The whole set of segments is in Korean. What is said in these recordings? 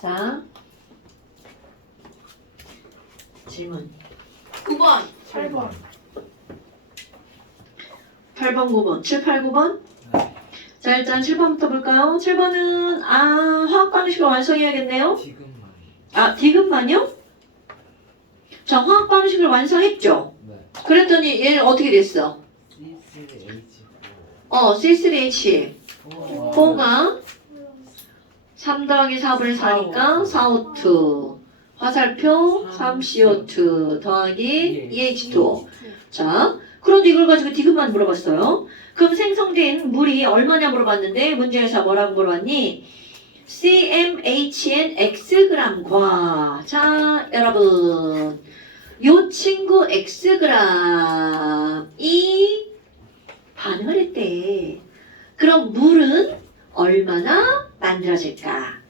14 질문 9번. 8번. 8번 9번 7, 8, 9번 네. 자 일단 7번부터 볼까요? 7번은 화학 방식을 완성해야겠네요. 지금만. 디귿만요? 자 화학 방식을 완성했죠? 네. 그랬더니 얘는 어떻게 됐어? C3H4. C3H4가 3 더하기 4분의 4니까 4O2 화살표 3CO2 더하기 2H2O 자 그런데 이걸 가지고 디귿만 물어봤어요. 그럼 생성된 물이 얼마냐 물어봤는데 문제에서 뭐라고 물어봤니? CmHn Xg과 자 여러분 요 친구 Xg이 반응을 했대. 그럼 물은 얼마나 만들어질까를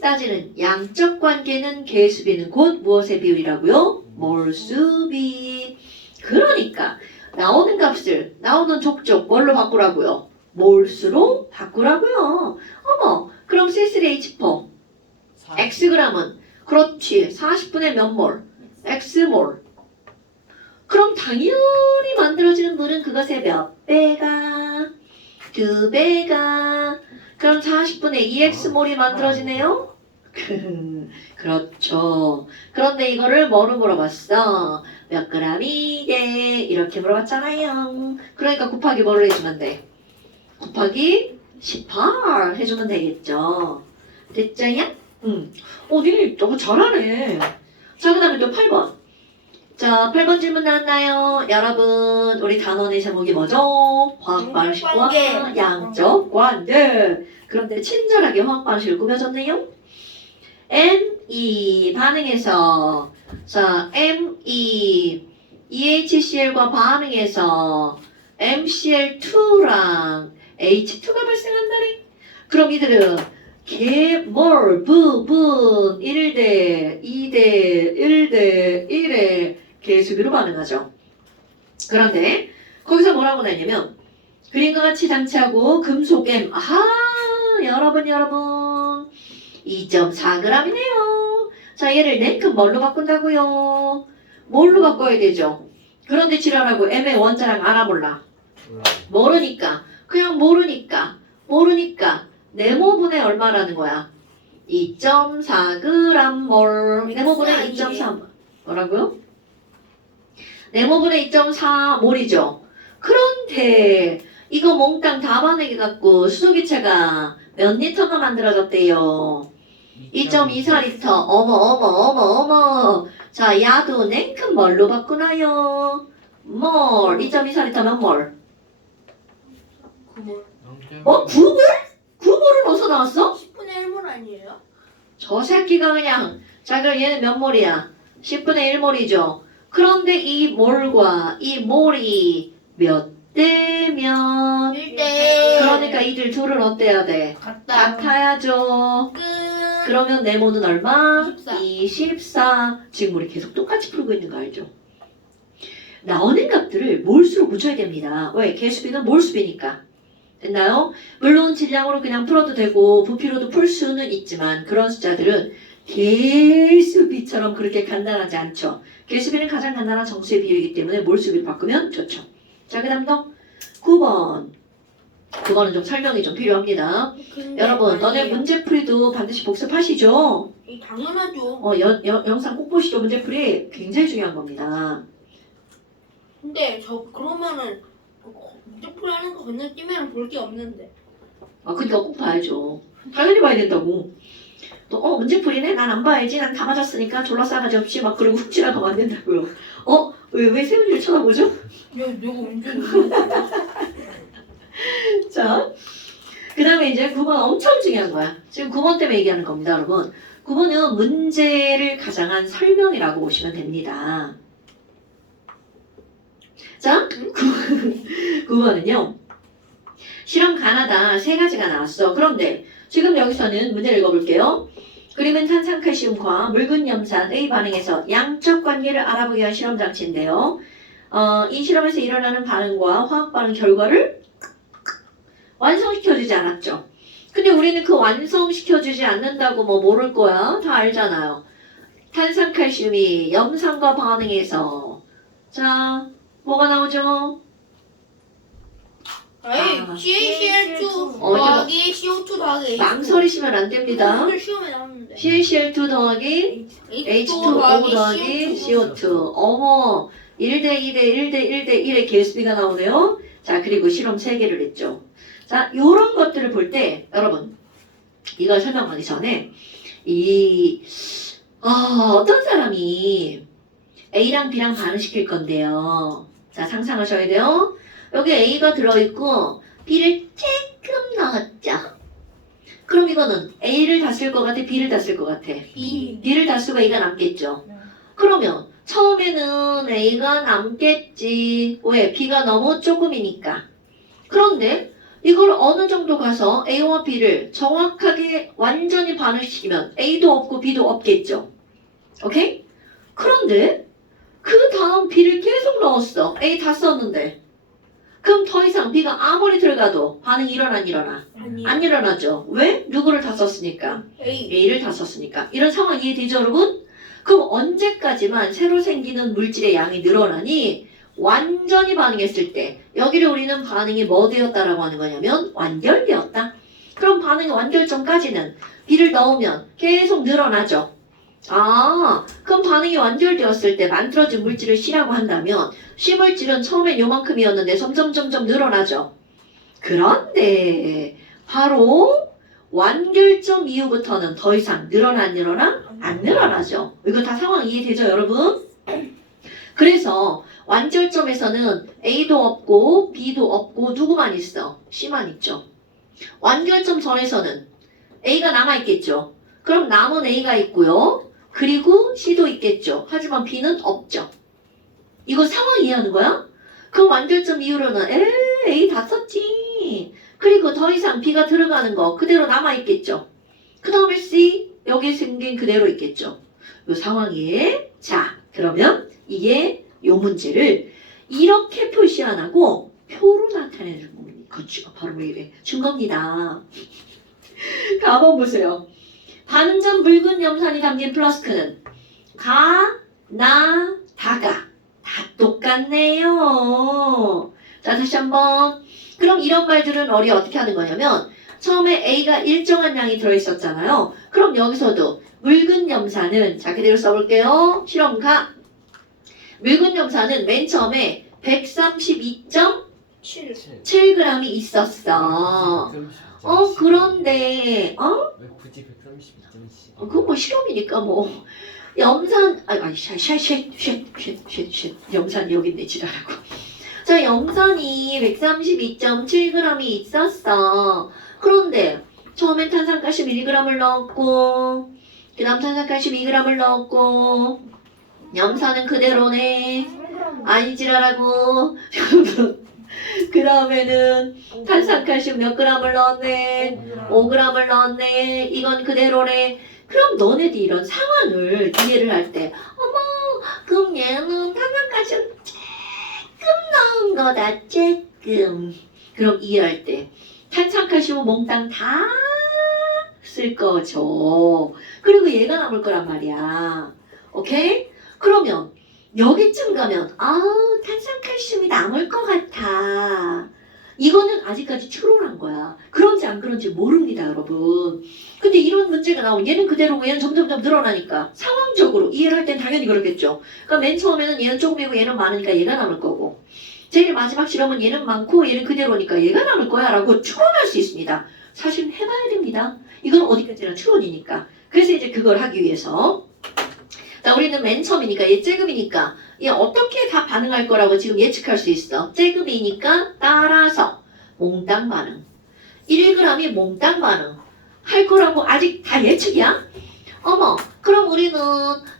따지는 양적 관계는 계수비는 곧 무엇의 비율이라고요? 몰수비. 그러니까 나오는 값을 나오는 족족 뭘로 바꾸라고요? 몰수로 바꾸라고요. 어머 그럼 C3H4 Xg은 그렇지 40분의 몇 몰? X몰. 그럼 당연히 만들어지는 물은 그것의 몇 배가? 2배가. 그럼 40분의 2X몰이 만들어지네요? 그렇죠. 그런데 이거를 뭐로 물어봤어? 몇 g이게? 이렇게 물어봤잖아요. 그러니까 곱하기 뭐를 해주면 돼? 곱하기 18 해주면 되겠죠. 됐죠야? 니네 너무 잘하네. 자, 그 다음에 또 8번. 자, 8번 질문 나왔나요? 여러분, 우리 단원의 제목이 뭐죠? 화학 방식과 양적 관계. 그런데 친절하게 화학 방식을 꾸며줬네요. Me 반응해서 자, Me EHCl과 반응해서 MCl2랑 H2가 발생한다네. 그럼 이들은 개몰 부분 1대 2대 1대 1의 개수비로 반응하죠. 그런데 거기서 뭐라고 나냐면 그림과 같이 장치하고 금속 M 여러분 2.4g이네요. 자 얘를 냉큼 뭘로 바꾼다고요? 뭘로 바꿔야 되죠? 그런데 지랄하고 M의 원자랑 알아볼라. 모르니까 그냥 모르니까 네모분의 얼마라는 거야? 2.4g 몰. 네모분의 2.4 뭐라고요? 네모분의 2.4 몰이죠. 그런데 이거 몽땅 다 반응해갖고 수소기체가 몇 리터가 만들어졌대요? 2.24리터. 어머. 자 야도 냉큼 뭘로 바꾸나요? 몰. 2.24리터 몇 몰? 9몰. 9몰? 9몰은 어디서 나왔어? 10분의 1몰 아니에요? 저 새끼가 그냥 자 그럼 얘는 몇 몰이야? 10분의 1몰이죠. 그런데 이 몰과 이 몰이 몇 대면 1대. 그러니까 이들 둘은 어때야 돼? 같아야죠. 끝. 그러면 네모는 얼마? 24. 24. 지금 우리 계속 똑같이 풀고 있는 거 알죠? 나오는 값들을 몰수로 고쳐야 됩니다. 왜? 개수비는 몰수비니까. 됐나요? 물론 질량으로 그냥 풀어도 되고 부피로도 풀 수는 있지만 그런 숫자들은 개수비처럼 그렇게 간단하지 않죠. 개수비는 가장 간단한 정수의 비율이기 때문에 몰수비로 바꾸면 좋죠. 자, 그 다음 더 9번. 9번은 좀 설명이 좀 필요합니다. 여러분, 너네 문제풀이도 반드시 복습하시죠? 당연하죠. 영상 꼭 보시죠. 문제풀이 굉장히 중요한 겁니다. 근데 그러면은 문제풀이 하는 거 건너뛰면 볼 게 없는데. 그러니까 꼭 봐야죠. 당연히 봐야 된다고. 또 문제풀이네? 난 안 봐야지. 난 다 맞았으니까 졸라 싸가지 없이 막 그러고 훅 지나가면 안 된다고요. 왜 세훈이를 쳐다보죠? 내가 언제 자, 그 다음에 이제 9번 엄청 중요한 거야. 지금 9번 때문에 얘기하는 겁니다, 여러분. 9번은 문제를 가장한 설명이라고 보시면 됩니다. 자, 9번은요. 실험 가나다 3가지가 나왔어. 그런데 지금 여기서는 문제를 읽어볼게요. 그림은 탄산칼슘과 묽은 염산의 반응에서 양적 관계를 알아보기 위한 실험 장치인데요. 이 실험에서 일어나는 반응과 화학 반응 결과를 완성시켜주지 않았죠. 근데 우리는 그 완성시켜주지 않는다고 뭐 모를 거야. 다 알잖아요. 탄산칼슘이 염산과 반응해서 자 뭐가 나오죠? 에이, 아. CaCl2 어, 더하기 CO2 더하기 H2. 망설이시면 안 됩니다. 오늘 시험에 나왔는데. CaCl2 더하기 H2O 더하기 CO2. 어머, 1대 2대 1대 1대 1의 개수비가 나오네요. 자, 그리고 실험 3개를 했죠. 자, 요런 것들을 볼 때, 여러분, 이걸 설명하기 전에, 어떤 사람이 A랑 B랑 반응시킬 건데요. 자, 상상하셔야 돼요. 여기 A가 들어있고, B를 조금 넣었죠. 그럼 이거는 A를 다 쓸 것 같아, B를 다 쓸 것 같아? B. B를 다 쓰고 A가 남겠죠. 네. 그러면 처음에는 A가 남겠지. 왜? B가 너무 조금이니까. 그런데 이걸 어느 정도 가서 A와 B를 정확하게 완전히 반응시키면 A도 없고 B도 없겠죠. 오케이? 그런데 그 다음 B를 계속 넣었어. A 다 썼는데. 그럼 더 이상 B가 아무리 들어가도 반응이 일어나 안 일어나? 아니. 안 일어나죠. 왜? 누구를 다 썼으니까. A. A를 다 썼으니까. 이런 상황 이해되죠, 여러분? 그럼 언제까지만 새로 생기는 물질의 양이 늘어나니 완전히 반응했을 때 여기를 우리는 반응이 뭐 되었다라고 하는 거냐면 완결되었다. 그럼 반응의 완결점까지는 B를 넣으면 계속 늘어나죠. 아, 그럼 반응이 완결되었을 때 만들어진 물질을 C라고 한다면 C 물질은 처음엔 요만큼이었는데 점점 늘어나죠. 그런데 바로 완결점 이후부터는 더 이상 늘어나 안 늘어나? 안 늘어나죠. 이거 다 상황 이해되죠, 여러분? 그래서 완결점에서는 A도 없고 B도 없고 누구만 있어? C만 있죠. 완결점 전에서는 A가 남아있겠죠. 그럼 남은 A가 있고요. 그리고 C도 있겠죠. 하지만 B는 없죠. 이거 상황 이해하는 거야? 그럼 완결점 이후로는 A 다 썼지. 그리고 더 이상 B가 들어가는 거 그대로 남아있겠죠. 그 다음에 C 여기 생긴 그대로 있겠죠. 이 상황이에요. 자, 그러면 이게 요 문제를 이렇게 표시 안 하고 표로 나타내는 거죠. 바로 이래 준 겁니다. 가만 보세요. 반전 묽은 염산이 담긴 플라스크는 가, 나, 다가 다 똑같네요. 자, 다시 한번. 그럼 이런 말들은 우리 어떻게 하는 거냐면 처음에 A가 일정한 양이 들어있었잖아요. 그럼 여기서도 묽은 염산은 자 그대로 써볼게요. 실험 가. 묽은 염산은 맨 처음에 132.7g이 있었어. 그런데 왜 굳이 132.7? 그건 뭐 실험이니까 뭐 염산 염산이 여기 있네 지랄하고. 자, 염산이 132.7g이 있었어. 그런데 처음엔 탄산가스 1g을 넣었고 그 다음 탄산가스 2g을 넣었고 염산은 그대로네. 아니 지랄하고. 그 다음에는 탄산칼슘 몇 g을 넣었네. 5g을 넣었네. 이건 그대로래. 그럼 너네들 이런 상황을 이해를 할 때 어머 그럼 얘는 탄산칼슘 조금 넣은 거다 조금. 그럼 이해할 때 탄산칼슘은 몽땅 다 쓸 거죠. 그리고 얘가 남을 거란 말이야. 오케이? 그러면 여기쯤 가면 탄산칼슘이 남을 것 같아. 이거는 아직까지 추론한 거야. 그런지 안 그런지 모릅니다, 여러분. 근데 이런 문제가 나오면 얘는 그대로고 얘는 점점 늘어나니까 상황적으로 이해를 할 땐 당연히 그렇겠죠. 그러니까 맨 처음에는 얘는 조금이고 얘는 많으니까 얘가 남을 거고 제일 마지막 실험은 얘는 많고 얘는 그대로니까 얘가 남을 거야 라고 추론할 수 있습니다. 사실 해봐야 됩니다. 이건 어디까지나 추론이니까. 그래서 이제 그걸 하기 위해서 자, 우리는 맨 처음이니까 얘 째급이니까 얘 어떻게 다 반응할 거라고 지금 예측할 수 있어. 째급이니까 따라서 몽땅 반응. 1g이 몽땅 반응 할 거라고 아직 다 예측이야? 어머, 그럼 우리는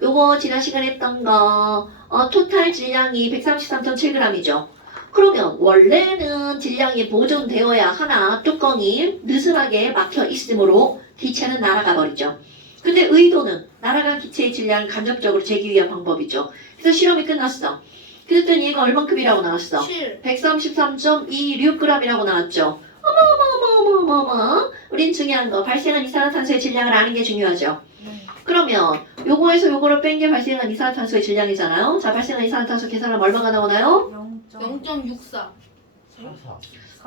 요거 지난 시간에 했던 거 토탈 질량이 133.7g이죠. 그러면 원래는 질량이 보존되어야 하나 뚜껑이 느슨하게 막혀 있으므로 기체는 날아가 버리죠. 근데 의도는 날아간 기체의 질량을 간접적으로 재기 위한 방법이죠. 그래서 실험이 끝났어. 그랬더니 얘가 얼만큼이라고 나왔어? 7. 133.26g이라고 나왔죠. 어머. 우린 중요한 거 발생한 이산화탄소의 질량을 아는 게 중요하죠. 네. 그러면 요거에서 요거를 뺀 게 발생한 이산화탄소의 질량이잖아요. 자, 발생한 이산화탄소 계산하면 얼마가 나오나요? 0.64.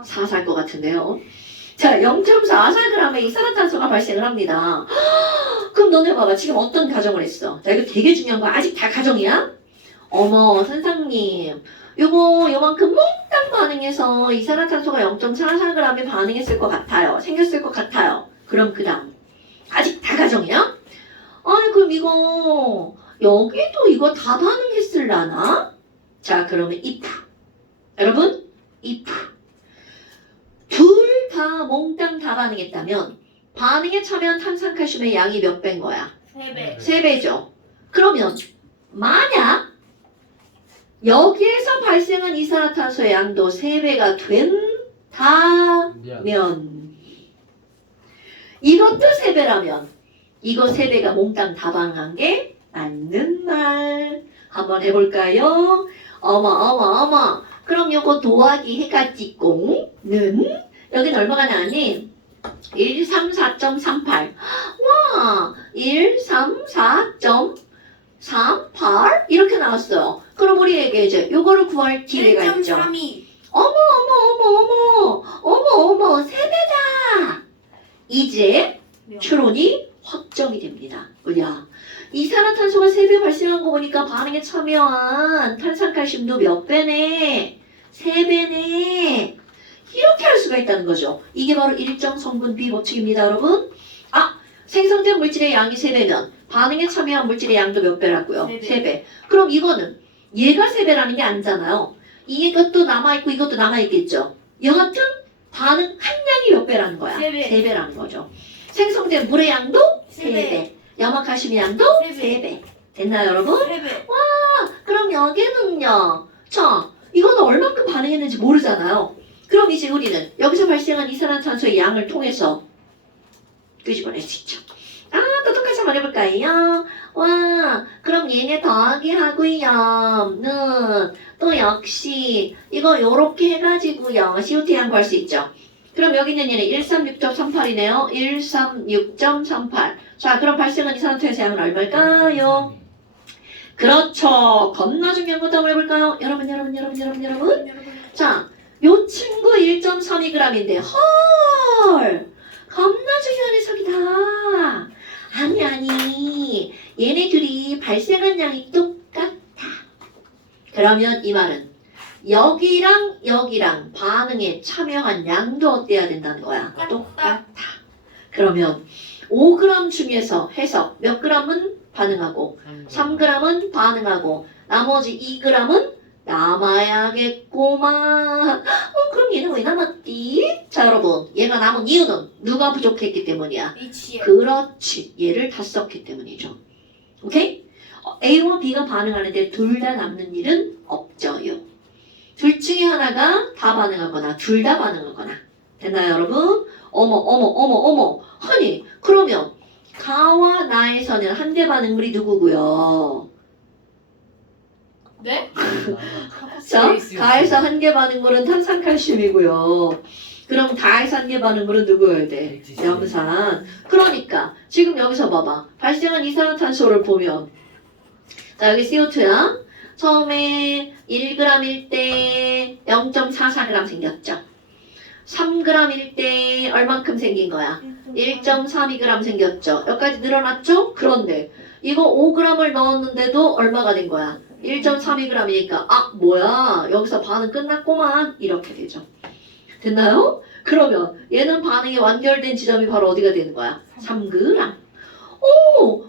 4살 것 같은데요. 자, 0.44g의 이산화탄소가 발생을 합니다. 그럼 너네 봐봐. 지금 어떤 가정을 했어? 자, 이거 되게 중요한 거. 아직 다 가정이야? 어머, 선생님. 요만큼 몽땅 반응해서 이산화탄소가 0.44g이 반응했을 것 같아요. 생겼을 것 같아요. 그럼 그 다음. 아직 다 가정이야? 아니, 그럼 여기도 이거 다 반응했을라나? 자, 그러면 if. 여러분, if. 둘 다 몽땅 다 반응했다면 반응에 참여한 탄산칼슘의 양이 몇 배인 거야? 3배. 3배죠. 그러면 만약 여기에서 발생한 이산화탄소의 양도 3배가 된다면 이것도 3배라면 이거 3배가 몽땅 다 반응한 게 맞는 말. 한번 해볼까요? 어머. 그럼 요거 더하기 해가지고는 여기는 얼마가 나왔니? 134.38. 와, 134.38 이렇게 나왔어요. 그럼 우리에게 이제 요거를 구할 기회가 있죠. 1.32. 어머, 3배다. 이제 추론이 확정이 됩니다. 뭐냐? 이산화탄소가 3배 발생한 거 보니까 반응에 참여한 탄산칼슘도 몇 배네? 3배네. 이렇게 할 수가 있다는 거죠. 이게 바로 일정 성분 비법칙입니다, 여러분. 생성된 물질의 양이 3배면 반응에 참여한 물질의 양도 몇 배라고요? 3배. 그럼 이거는 얘가 3배라는 게 아니잖아요. 이것도 남아있고 이것도 남아있겠죠. 여하튼 반응 한 양이 몇 배라는 거야? 3배. 3배라는 거죠. 생성된 물의 양도 3배. 염화칼슘의 양도 3배. 됐나요, 여러분? 3배. 그럼 여기는요. 자, 이거는 얼만큼 반응했는지 모르잖아요. 그럼 이제 우리는 여기서 발생한 이산화탄소의 양을 통해서 끄집어낼 수 있죠. 또 똑같이 한번 해볼까요? 와, 그럼 얘네 더하기 하고요.는 또 역시 이거 요렇게 해가지고요. COT 양보할 수 있죠. 그럼 여기 있는 얘는 136.38이네요. 136.38. 자, 그럼 발생한 이산화탄소의 양은 얼마일까요? 그렇죠. 겁나 중요한 것도 한번 해볼까요? 여러분. 자, 요 친구 1.32g인데 헐! 겁나 중요한 해석이다. 아니. 얘네들이 발생한 양이 똑같아. 그러면 이 말은 여기랑 반응에 참여한 양도 어때야 된다는 거야? 똑같아. 그러면 5g 중에서 해석 몇 g은 반응하고 3g은 반응하고 나머지 2g은 남아야겠구만. 그럼 얘는 왜 남았디? 자, 여러분, 얘가 남은 이유는 누가 부족했기 때문이야? HCl. 그렇지. 얘를 다 썼기 때문이죠. 오케이? A와 B가 반응하는데 둘 다 남는 일은 없죠요. 둘 중에 하나가 다 반응하거나 둘 다 반응하거나. 됐나요, 여러분? 어머. 아니, 그러면 가와 나에서는 한대 반응물이 누구고요? 네? 자, 가에서 한 개 반응물은 탄산칼슘이고요. 그럼 다에서 한 개 반응물은 누구여야 돼? 염산. 그러니까 지금 여기서 봐봐. 발생한 이산화탄소를 보면 자, 여기 CO2야. 처음에 1g일 때 0.44g 생겼죠. 3g일 때 얼만큼 생긴 거야? 1.32g 생겼죠. 여기까지 늘어났죠? 그런데 이거 5g을 넣었는데도 얼마가 된 거야? 1.32g이니까 뭐야 여기서 반응 끝났구만 이렇게 되죠. 됐나요? 그러면 얘는 반응이 완결된 지점이 바로 어디가 되는 거야? 3g.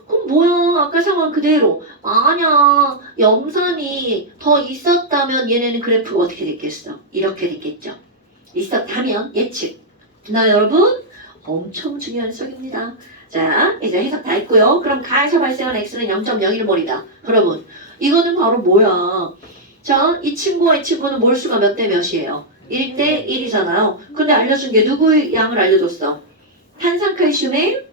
그럼 뭐야 아까 상황 그대로 만약 염산이 더 있었다면 얘네는 그래프가 어떻게 됐겠어? 이렇게 됐겠죠. 있었다면 예측. 됐나요 여러분? 엄청 중요한 해석입니다. 자, 이제 해석 다 했고요. 그럼 가에서 발생한 X는 0.01몰이다. 여러분, 이거는 바로 뭐야? 자, 이 친구와 이 친구는 몰수가 몇 대 몇이에요? 1대 1이잖아요. 근데 알려준 게 누구의 양을 알려줬어? 탄산칼슘의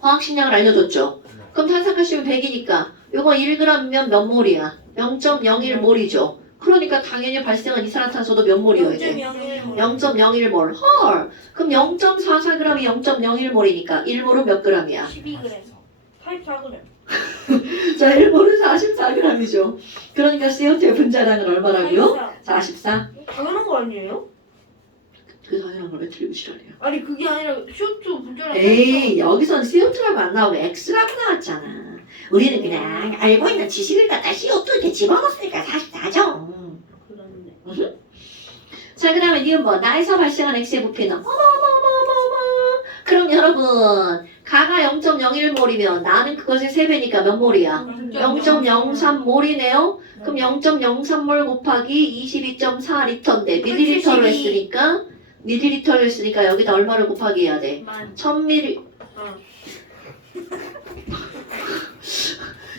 화학식량을 알려줬죠. 그럼 탄산칼슘이 100이니까 요거 1g이면 몇 몰이야? 0.01몰이죠. 그러니까 당연히 발생한 이산화탄소도 몇 몰이어야 돼? 0.01몰. 0.01몰. 헐. 그럼 0.44g이 0.01몰이니까 1몰은 몇 g이야? 12g. 84g. 자, 1몰은 44g이죠. 그러니까 CO2의 분자량은 얼마라고요? 44. 당연한 거 아니에요? 그 당연한 걸 왜 틀리고 지랄해요? 아니 그게 아니라 CO2 분자량. 에이, 여기선 CO2라고 안 나오고 X라고 나왔잖아. 우리는 그냥 알고 있는 지식을 갖다 CO2 이렇게 집어넣었으니까 44죠. 그런데. 자, 그 다음에 니은 뭐? 나에서 발생한 X의 부피는 어머머머머머. 그럼 여러분, 가가 0.01몰이면 나는 그것의 3배니까 몇 몰이야? 0.03몰이네요. 그럼 0.03몰 곱하기 22.4리터인데 밀리리터로 했으니까 밀리리터로 했으니까 여기다 얼마를 곱하기 해야 돼? 만. 1000ml. 어.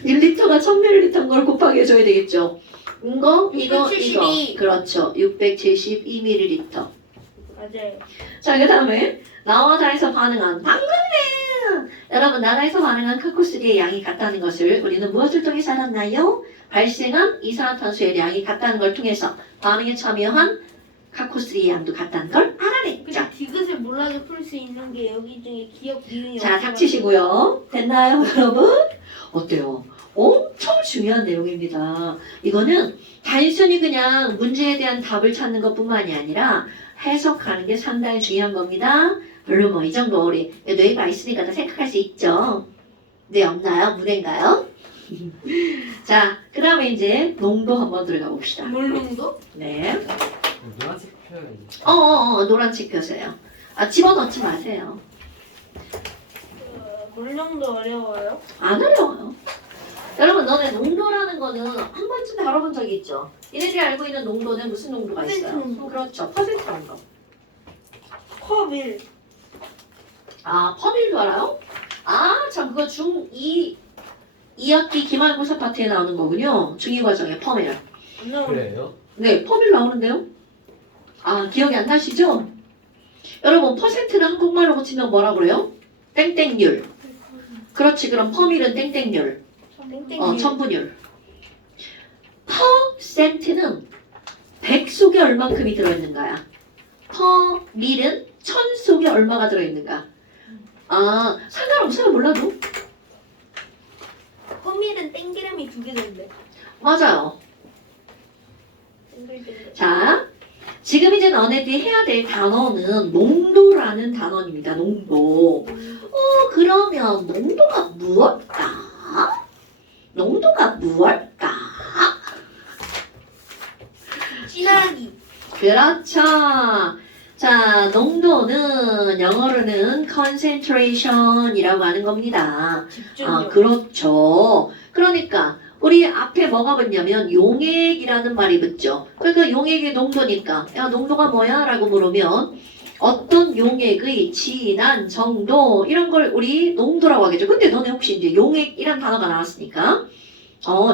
1리터가 1000ml인 걸 곱하기 해줘야 되겠죠. 이거. 672. 그렇죠. 672ml. 맞아요. 자, 그 다음에 나와 다에서 반응한 방금이네. 여러분, 나다에서 반응한 카코스리의 양이 같다는 것을 우리는 무엇을 통해서 알았나요? 발생한 이산화탄소의 양이 같다는 걸 통해서 반응에 참여한 카코스리의 양도 같다는 걸 알아냈죠. 근데 디귿을 몰라도 풀 수 있는 게 여기 중에 기억 니은이 자, 없어가지고. 닥치시고요. 됐나요, 여러분? 어때요? 엄청 중요한 내용입니다. 이거는 단순히 그냥 문제에 대한 답을 찾는 것뿐만이 아니라 해석하는 게 상당히 중요한 겁니다. 물론 뭐 이 정도 우리 뇌가 있으니까 다 생각할 수 있죠. 뇌 없나요? 무대인가요? 자, 그 다음에 이제 농도 한번 들어가 봅시다. 물농도? 네. 노란색 표현이. 노란 책 펴세요. 아, 집어넣지 마세요. 물농도 어려워요? 안 어려워요. 여러분, 너네 농도라는 거는 한 번쯤 다뤄본 적이 있죠? 얘네들이 알고 있는 농도는 무슨 농도가 있어요? 퍼센트 농도. 그렇죠. 퍼센트 농도. 컵일. 아, 퍼밀도 알아요? 아, 참, 그거 중2 2학기 기말고사 파트에 나오는 거군요. 중2 과정에 퍼밀. 안 나오네. 그래요? 네, 퍼밀 나오는데요? 아, 기억이 안 나시죠? 여러분, 퍼센트는 한국말로 고치면 뭐라 그래요? 땡땡률. 그렇지, 그럼 퍼밀은 땡땡률. 땡땡이. 천분율. 퍼센트는 100 속에 얼만큼이 들어있는가야? 퍼밀은 1000 속에 얼마가 들어있는가? 아, 상관없어요, 몰라도. 컵밀은 땡기름이 2개 된대. 맞아요. 땡글땡글. 자, 지금 이제 너네들이 해야 될 단어는 농도라는 단어입니다. 농도. 그러면 농도가 무엇일까? 농도가 무엇일까? 진하기. 그렇죠. 자, 농도는 영어로는 concentration이라고 하는 겁니다. 집중력. 그렇죠. 그러니까 우리 앞에 뭐가 붙냐면 용액이라는 말이 붙죠. 그러니까 용액의 농도니까 야, 농도가 뭐야? 라고 물으면 어떤 용액의 진한 정도 이런 걸 우리 농도라고 하겠죠. 근데 너네 혹시 이제 용액이란 단어가 나왔으니까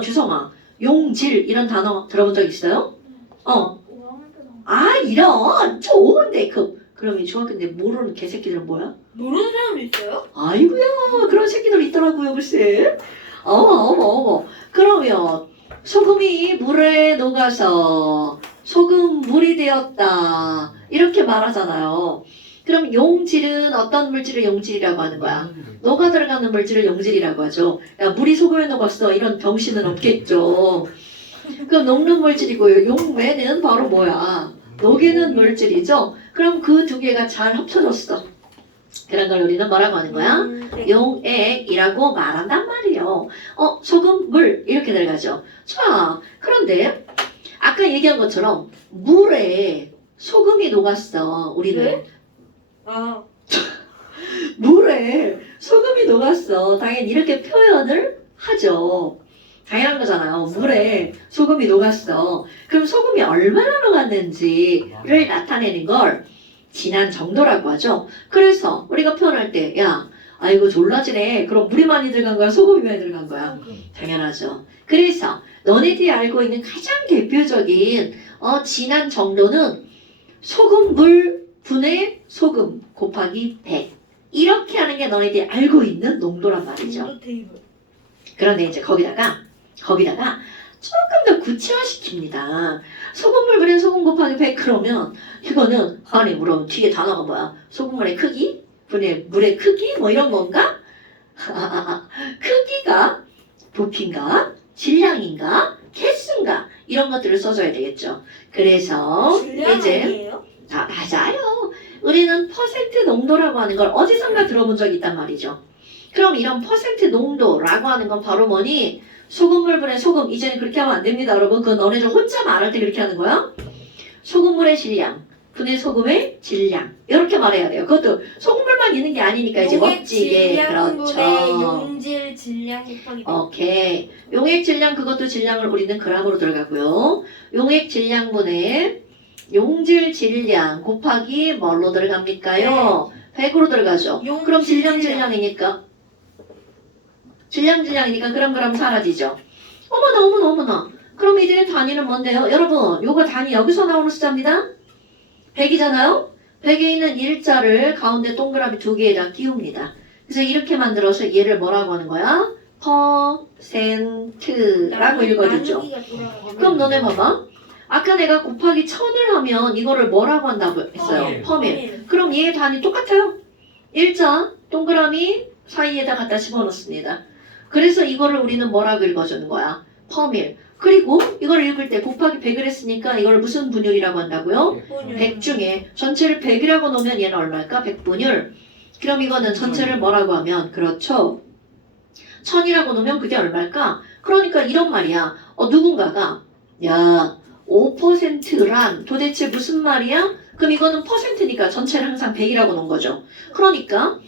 주성아, 용질 이런 단어 들어본 적 있어요? 이런 좋은데 그러면 중학교 때 모르는 개새끼들은 뭐야? 모르는 사람도 있어요? 아이고야, 그런 새끼들 있더라고요, 글쎄. 어머. 그러면 소금이 물에 녹아서 소금물이 되었다 이렇게 말하잖아요. 그럼 용질은 어떤 물질을 용질이라고 하는 거야? 녹아 들어가는 물질을 용질이라고 하죠. 야, 물이 소금에 녹았어 이런 병신은 없겠죠. 그럼 녹는 물질이고요. 용매는 바로 뭐야? 녹이는 물질이죠. 그럼 그 두 개가 잘 합쳐졌어. 그런 걸 우리는 뭐라고 하는 거야? 네. 용액이라고 말한단 말이에요. 소금, 물 이렇게 들어가죠. 자, 그런데 아까 얘기한 것처럼 물에 소금이 녹았어. 우리는 네? 아, 물에 소금이 녹았어. 당연히 이렇게 표현을 하죠. 당연한 거잖아요. 물에 소금이 녹았어. 그럼 소금이 얼마나 녹았는지를 나타내는 걸 진한 정도라고 하죠. 그래서 우리가 표현할 때, 야, 아이고 졸라지네. 그럼 물이 많이 들어간 거야? 소금이 많이 들어간 거야? 당연하죠. 그래서 너네들이 알고 있는 가장 대표적인 진한 정도는 소금 물 분의 소금 곱하기 100 이렇게 하는 게 너네들이 알고 있는 농도란 말이죠. 농도 테이블. 그런데 이제 거기다가 조금 더 구체화시킵니다. 소금물 분의 소금 곱하기 100 그러면 이거는 아니 그럼 뒤에 단어가 뭐야? 소금물의 크기? 분의 물의 크기? 뭐 이런 건가? 크기가 부피인가? 질량인가? 개수인가? 이런 것들을 써줘야 되겠죠. 그래서 이제 아니에요? 맞아요. 우리는 퍼센트 농도라고 하는 걸 어디선가 들어본 적이 있단 말이죠. 그럼 이런 퍼센트 농도라고 하는 건 바로 뭐니? 소금물 분의 소금. 이제는 그렇게 하면 안 됩니다, 여러분. 그건 너네들 혼자 말할 때 그렇게 하는 거야. 소금물의 질량 분의 소금의 질량. 이렇게 말해야 돼요. 그것도 소금물만 있는 게 아니니까 이제 용액 멋지게. 질량분의 그렇죠. 용질 질량 곱하기 100. 오케이. 용액 질량 그것도 질량을 우리는 그람으로 들어가고요. 용액 질량분의 용질 질량 곱하기 뭘로 들어갑니까요? 100으로 들어가죠. 용질 그럼 질량 질량. 질량이니까 그람 사라지죠. 어머나. 그럼 이제 단위는 뭔데요? 여러분, 요거 단위 여기서 나오는 숫자입니다. 100이잖아요? 100에 있는 일자를 가운데 동그라미 2개에다 끼웁니다. 그래서 이렇게 만들어서 얘를 뭐라고 하는 거야? 퍼센트라고 읽어주죠. 나누기가 돌아가고. 그럼 너네 봐봐. 아까 내가 곱하기 1000을 하면 이거를 뭐라고 한다고 했어요? 퍼밀. 그럼 얘 단위 똑같아요. 일자 동그라미 사이에다 갖다 집어넣습니다. 그래서 이거를 우리는 뭐라고 읽어주는 거야? 퍼밀. 그리고 이걸 읽을 때 곱하기 100을 했으니까 이걸 무슨 분율이라고 한다고요? 100 중에 전체를 100이라고 놓으면 얘는 얼마일까? 100분율. 그럼 이거는 전체를 뭐라고 하면 그렇죠. 1000이라고 놓으면 그게 얼마일까? 그러니까 이런 말이야. 누군가가 야 5%란 도대체 무슨 말이야? 그럼 이거는 퍼센트니까 전체를 항상 100이라고 놓은 거죠. 그러니까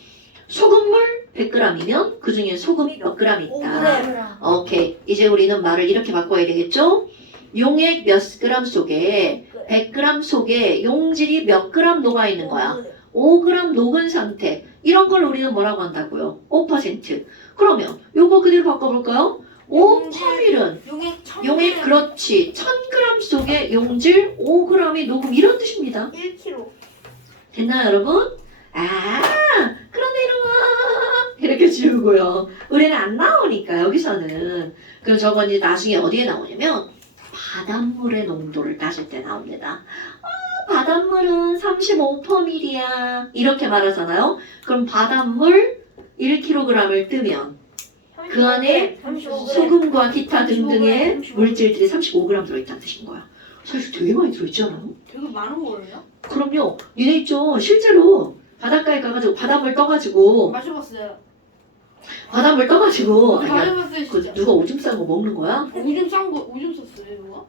소금물 100g이면 그 중에 소금이 몇 g 있다. 오케이. 이제 우리는 말을 이렇게 바꿔야 되겠죠? 용액 몇 g 속에 100g 속에 용질이 몇 g 녹아 있는 거야? 5g 녹은 상태. 이런 걸 우리는 뭐라고 한다고요? 5%. 그러면 요거 그대로 바꿔볼까요? 5%는 용액 그렇지. 1000g 속에 용질 5g이 녹음 이런 뜻입니다. 1kg. 됐나요 여러분? 그런데 이렇게 지우고요. 우리는 안 나오니까 여기서는. 그럼 저건 이제 나중에 어디에 나오냐면 바닷물의 농도를 따질 때 나옵니다. 바닷물은 35%이야 이렇게 말하잖아요. 그럼 바닷물 1kg을 뜨면 그 안에 소금과 기타 등등의 물질들이 35g 들어있다는 뜻인 거야. 사실 되게 많이 들어있지 않아요? 되게 많은 거예요? 그럼요. 니네 있죠. 실제로 바닷가에 가가지고 바닷물 떠가지고 마셔봤어요 그 진짜. 누가 오줌 싼 거 먹는 거야? 오줌 썼어요 이거?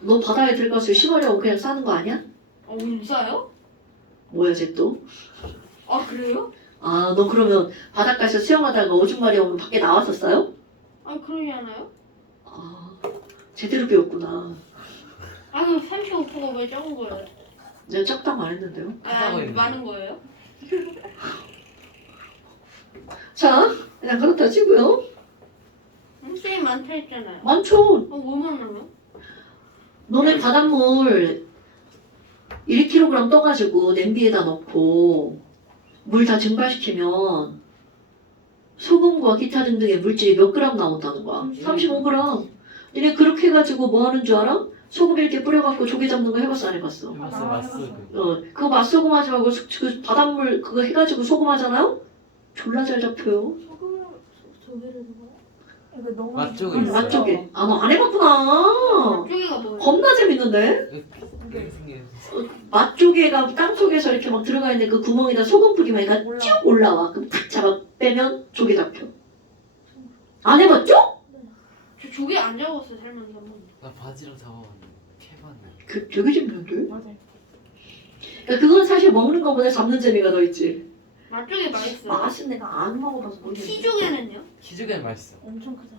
너 바다에 들어가서 심하려고 그냥 싸는 거 아니야? 오줌 싸요? 뭐야 쟤 또? 아 그래요? 너 그러면 바닷가에서 수영하다가 오줌 마려우면 밖에 나왔었어요? 아 그러지 않아요? 제대로 배웠구나. 그럼 35%가 왜 적은 거예요? 내가 적다고 안 했는데요. 많은 거예요? 자, 그냥 그렇다 치고요. 쌤 많다 했잖아요. 많죠. 뭐만 나면? 너네 바닷물 1kg 떠가지고 냄비에다 넣고 물 다 증발시키면 소금과 기타 등등의 물질이 몇 그램 나온다는 거야? 35g. 니네 그렇게 해가지고 뭐 하는 줄 알아? 소금 이렇게 뿌려갖고 조개 잡는 거 해봤어 안 해봤어? 맛있어. 그거 맛소금 하지 말고 그 바닷물 그거 해가지고 소금 하잖아요? 졸라 잘 잡혀요. 맛쪽에 응, 있어요. 맛조개. 너 안 해봤구나. 쪼개가 뭐예요? 겁나 재밌는데? 이렇게 생겨요. 맛조개가 땅속에서 이렇게 막 들어가 있는데 그 구멍에다 소금 뿌리면 얘가 쭉 올라와. 그럼 탁 잡아 빼면 조개 잡혀. 안 해봤죠? 저 조개 안 잡았어요 살면서 한 번도. 나 바지랑 잡아봤는데 캐봤네. 그 되게 재밌는데? 맞아요. 그러니까 그건 사실 먹는 거보다 잡는 재미가 더 있지. 맛조개 맛있어요. 맛은 내가 안 먹어봐서 모르겠는데. 키조개는요? 키즈가 맛있어. 엄청 크다.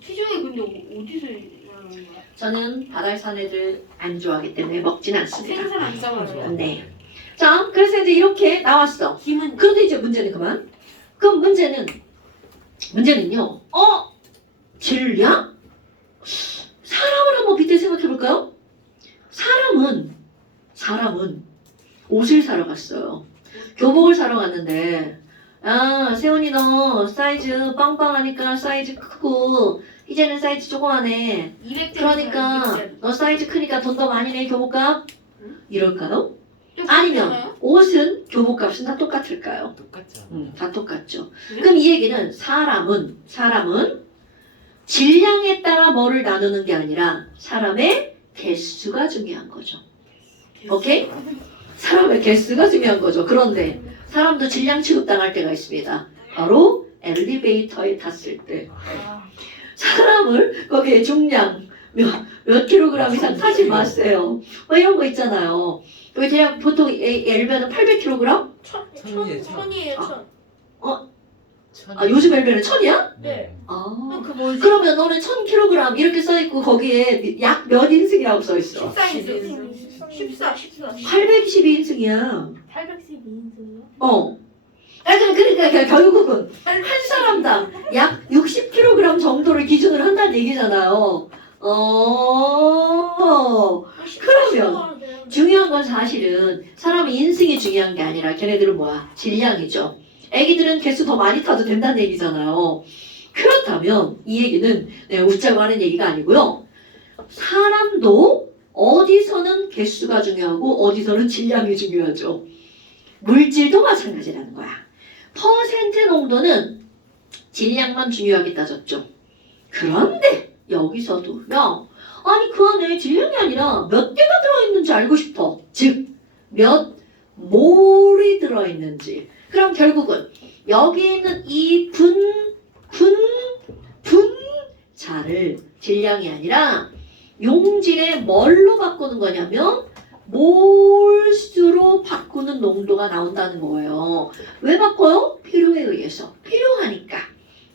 키조개 근데 어디서 일어나는 거야? 저는 바다산 애들 안 좋아하기 때문에 먹진 않습니다. 생선 안 싸봐요. 네. 자, 그래서 이제 이렇게 나왔어. 김은 그런데 이제 문제는 그만. 그럼 문제는요. 질량? 사람을 한번 빗대 생각해 볼까요? 사람은 옷을 사러 갔어요. 교복을 사러 갔는데, 세훈이 너 사이즈 빵빵하니까 사이즈 크고 이제는 사이즈 조그만해. 200대. 그러니까 너 사이즈 크니까 돈 더 많이 내 교복값? 이럴까요? 좀 아니면 그렇잖아요? 옷은 교복값은 다 똑같을까요? 똑같지 않아요? 다 똑같죠. 네? 그럼 이 얘기는 사람은 질량에 따라 뭐를 나누는 게 아니라 사람의 개수가 중요한 거죠. 오케이? 사람의 개수가 중요한 거죠. 그런데 사람도 질량 취급당할 때가 있습니다. 바로 엘리베이터에 탔을 때 아, 사람을 거기에 중량 몇 킬로그램 이상 타지 마세요. 뭐 이런 거 있잖아요. 여기 대략 보통 엘베는 800킬로그램? 천이에요, 천. 천이에요, 천. 아 요즘 엘베는 1000이야? 네. 아 그 뭐지? 그러면 너는 1000kg 이렇게 써있고 거기에 약 몇 인승이라고 써있어? 14인승. 14. 822인승이야. 812인승이요? 그러니까 결국은 한 사람당 약 60kg 정도를 기준으로 한다는 얘기잖아요. 그러면 중요한 건 사실은 사람의 인승이 중요한 게 아니라 걔네들은 뭐야? 질량이죠. 애기들은 개수 더 많이 타도 된다는 얘기잖아요. 그렇다면 이 얘기는 내가 웃자고 하는 얘기가 아니고요. 사람도 어디서는 개수가 중요하고 어디서는 질량이 중요하죠. 물질도 마찬가지라는 거야. 퍼센트 농도는 질량만 중요하게 따졌죠. 그런데 여기서도 아니 그 안에 질량이 아니라 몇 개가 들어있는지 알고 싶어. 즉 몇 몰이 들어있는지. 그럼 결국은 여기 있는 이 분자를 질량이 아니라 용질의 뭘로 바꾸는 거냐면 몰수로 바꾸는 농도가 나온다는 거예요. 왜 바꿔요? 필요에 의해서. 필요하니까.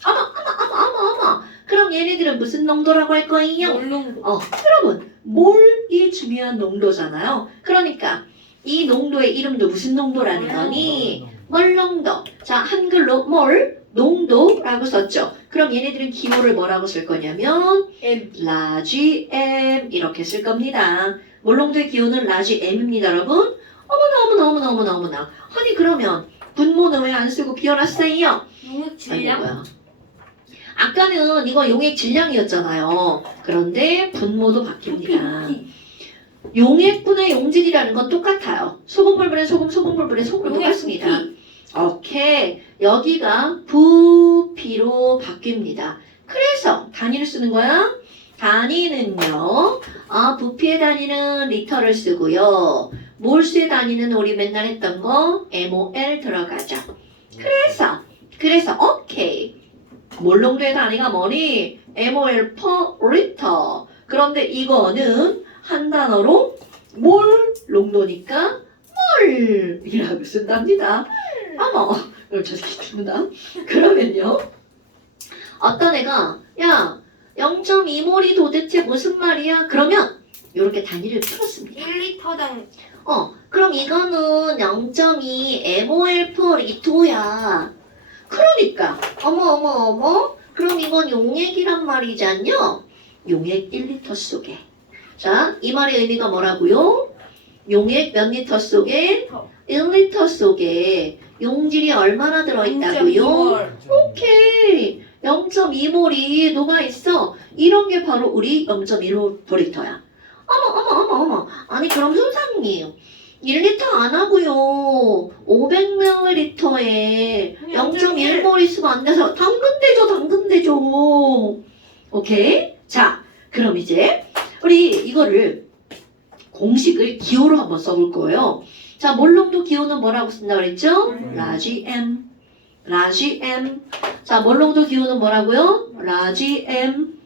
어머. 그럼 얘네들은 무슨 농도라고 할 거예요? 물론 여러분, 몰이 중요한 농도잖아요. 그러니까 이 농도의 이름도 무슨 농도라는 거니? 몰농도. 자, 한글로 몰, 농도라고 썼죠. 그럼 얘네들은 기호를 뭐라고 쓸 거냐면 M. 라지 M 이렇게 쓸 겁니다. 몰농도의 기호는 라지 M입니다, 여러분. 어머나. 아니 그러면 분모는 왜 안 쓰고 비워놨어요? 용액 질량? 아이고야. 아까는 이거 용액 질량이었잖아요. 그런데 분모도 바뀝니다. 용액분의 용질이라는 건 똑같아요. 소금물분의 소금, 소금물분의 소금 똑같습니다. 오케이. 여기가 부피로 바뀝니다. 그래서 단위를 쓰는 거야. 단위는요. 부피의 단위는 리터를 쓰고요. 몰수의 단위는 우리 맨날 했던 거 MOL 들어가죠. 그래서 오케이. 몰농도의 단위가 뭐니? MOL per liter. 그런데 이거는 한 단어로 몰 농도니까 몰이라고 쓴답니다. 어머, 저 새끼 죽는다. 그러면요. 어떤 애가 0.2몰이 도대체 무슨 말이야? 그러면 이렇게 단위를 풀었습니다. 1리터당 그럼 이거는 0.2 MOL per liter야. 그러니까 어머 그럼 이건 용액이란 말이지 않요? 용액 1리터 속에 자, 이 말의 의미가 뭐라고요? 용액 몇 리터 속에? 1리터 속에 용질이 얼마나 들어있다고요? 오케이 0.2몰이 녹아있어. 이런 게 바로 우리 0.1몰 리터야. 어머 아니 그럼 선생님 1리터 안 하고요. 500ml에 0.1몰 있으면 안 돼서 당근 되죠. 오케이? 자, 그럼 이제 우리 이거를 공식을 기호로 한번 써볼 거예요. 자, 몰농도 기호는 뭐라고 쓴다고 그랬죠? 라지 M. 자, 몰농도 기호는 뭐라고요? 라지 M.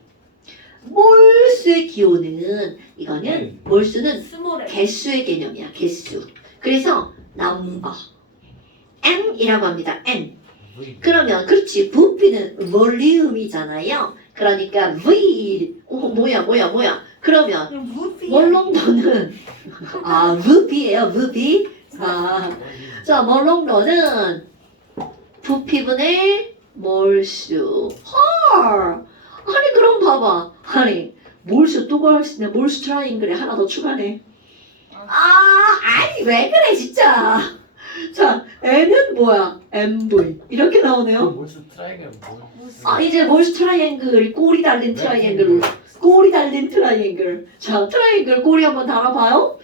몰수의 기호는 이거는 몰수는 스몰 M. 개수의 개념이야. 개수. 그래서 number. M이라고 합니다. M. 그러면 그렇지. 부피는 볼륨이잖아요. 그러니까 V. 뭐야. 그러면 몰농도는 부피예요. 부피. 자, 몰농도는 부피분의 몰수. 헐. 아니 그럼 봐봐. 아니 몰수 또 구할 수 있네. 몰수 트라이앵글에 하나 더 추가네. 아니 왜 그래 진짜. 자, N은 뭐야? MV. 이렇게 나오네요. 몰수 트라이앵글 아, 이제 몰스 트라이앵글, 꼬리 달린 트라이앵글. 꼬리 달린 트라이앵글. 자, 트라이앵글 꼬리 한번 달아봐요.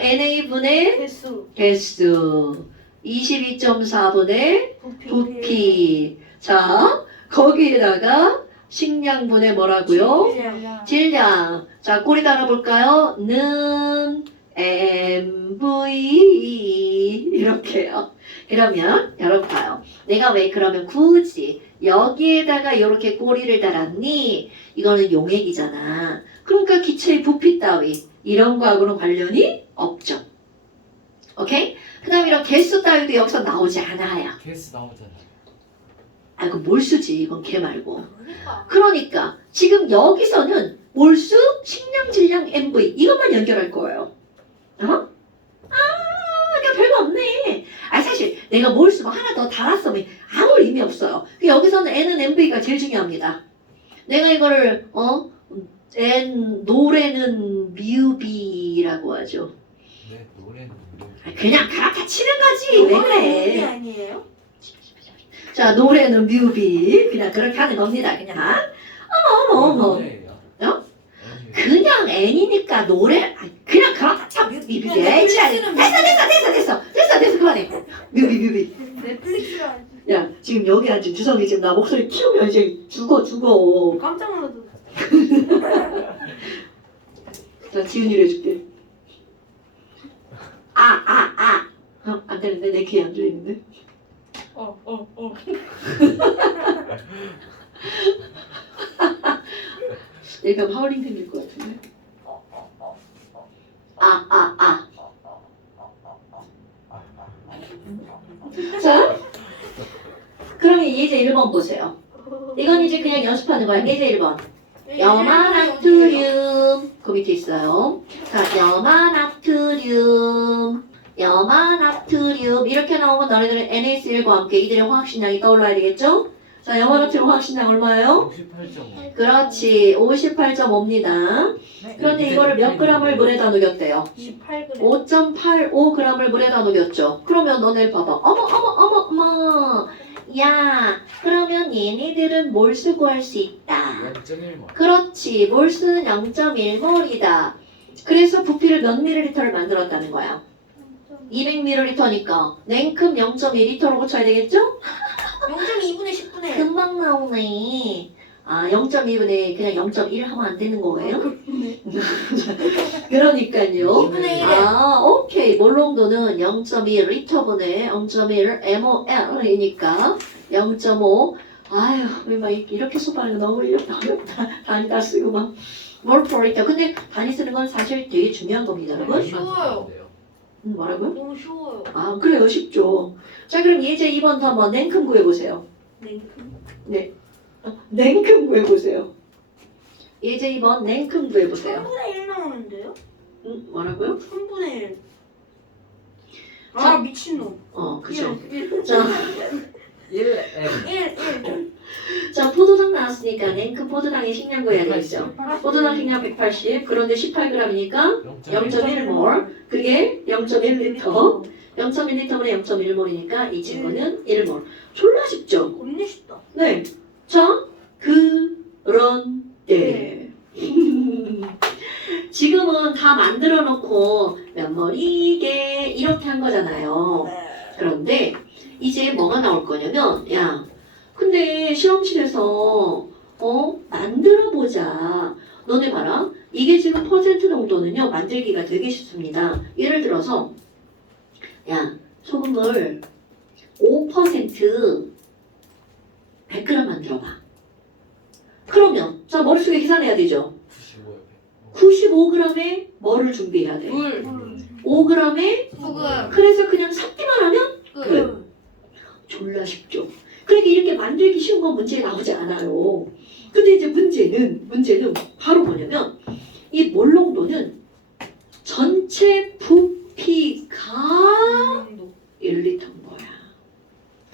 NA분의 개수. 개수. 22.4분의 부피. 부피. 자, 거기에다가 식량분의 뭐라고요? 질량. 질량. 자, 꼬리 달아볼까요? 는 MV 이렇게요. 그러면 여러분 봐요. 내가 왜 그러면 굳이 여기에다가 이렇게 꼬리를 달았니? 이거는 용액이잖아. 그러니까 기체의 부피 따위 이런 거하고는 관련이 없죠. 오케이? 그 다음에 이런 개수 따위도 여기서 나오지 않아요. 개수 나오잖아. 아, 이거 몰수지. 이건 개 말고. 그러니까. 그러니까 지금 여기서는 몰수, 식량, 질량, MV 이것만 연결할 거예요. 어? 그러니까 별거 없네. 아, 사실 내가 몰수 뭐 하나 더 달았으면 아무 의미 없어요. 여기서는 N은 MV가 제일 중요합니다. 내가 이거를 노래는 뮤비라고 하죠. 네, 노래는 그냥 갈아타치는 거지. 왜 게 그래? 아니에요? 자, 노래는 뮤비 그냥 그렇게 하는 겁니다. 그냥 어머. 노래예요. 어? 그냥 N이니까 노래 그냥 갈아타쳐 뮤비. 됐어 그만해. 뮤비. 넷플릭스가 야, 지금 여기 앉은 주성이 지금 나 목소리 키우면 이제 죽어. 깜짝 놀랐어. 자, 지훈이를 해줄게. 안 되는데 내 귀에 안 들리는데. 얘가 하울링 생길 것 같은데. 자, 그러면 이제 1번 보세요. 이건 이제 그냥 연습하는 거야. 이제 1번. 염화나트륨. 그 밑에 있어요. 자, 염화나트륨. 이렇게 나오면 너네들은 NaCl과 함께 이들의 화학식량이 떠올라야 되겠죠? 자, 염화나트륨 화학식량 얼마예요? 58.5. 그렇지. 58.5입니다. 그런데 이거를 몇 g을 물에다 녹였대요? 18g. 5.85g을 물에다 녹였죠. 그러면 너네 봐봐. 어머. 야, 그러면 얘네들은 몰수 구할 수 있다. 0.1몰. 그렇지. 몰수는 0.1몰이다. 그래서 부피를 몇 ml를 만들었다는 거야? 200ml니까 냉큼 0.2L로 고쳐야 되겠죠? 0.2분의 10분의 1. 금방 나오네. 0.2분의 그냥 0.1 하면 안 되는 거예요? 그러니까요. 2분의 1. 오케이. 몰롱도는 0.2L분의 0.1 MOL이니까 0.5. 아유, 막 이렇게 수업하는 거 너무 어렵다. 단위 다 쓰고 막. 몰프리터. 근데 단위 쓰는 건 사실 되게 중요한 겁니다, 여러분. 쉬워요. 뭐라고요? 너무 쉬워요. 그래요. 쉽죠. 자, 그럼 예제 2번 더 한번 냉큼 구해보세요. 냉큼 구해보세요. 예제 2번 냉큼 구해보세요. 3분의 1 나오는데요? 뭐라고요? 3분의 1. 자. 미친놈. 그죠. 1. 자, 1M. 1. 자, 포도당 나왔으니까 냉큼 포도당의 식량 구해야 되겠죠. 포도당 식량 180. 그런데 18g이니까 0.1몰. 그게 0.1L. 0.1L분의 0.1몰이니까 이 친구는 1몰. 졸라 쉽죠? 겁나 쉽다. 네. 자, 그런데 지금은 다 만들어 놓고 몇 몰 이게 이렇게 한 거잖아요. 그런데 이제 뭐가 나올 거냐면 야, 근데 실험실에서 만들어 보자. 너네 봐라. 이게 지금 퍼센트 농도는요. 만들기가 되게 쉽습니다. 예를 들어서 야, 소금을 5% 100g 만들어봐. 그러면 자 머릿속에 계산해야 되죠. 95g에 뭐를 준비해야 돼? 물. 5g에 소금. 그래서 그냥 섞기만 하면 끝. 졸라 쉽죠. 그러니까 이렇게 만들기 쉬운 건 문제에 나오지 않아요. 근데 이제 문제는 바로 뭐냐면 이 몰농도는 전체 부피가 1리터인 거야.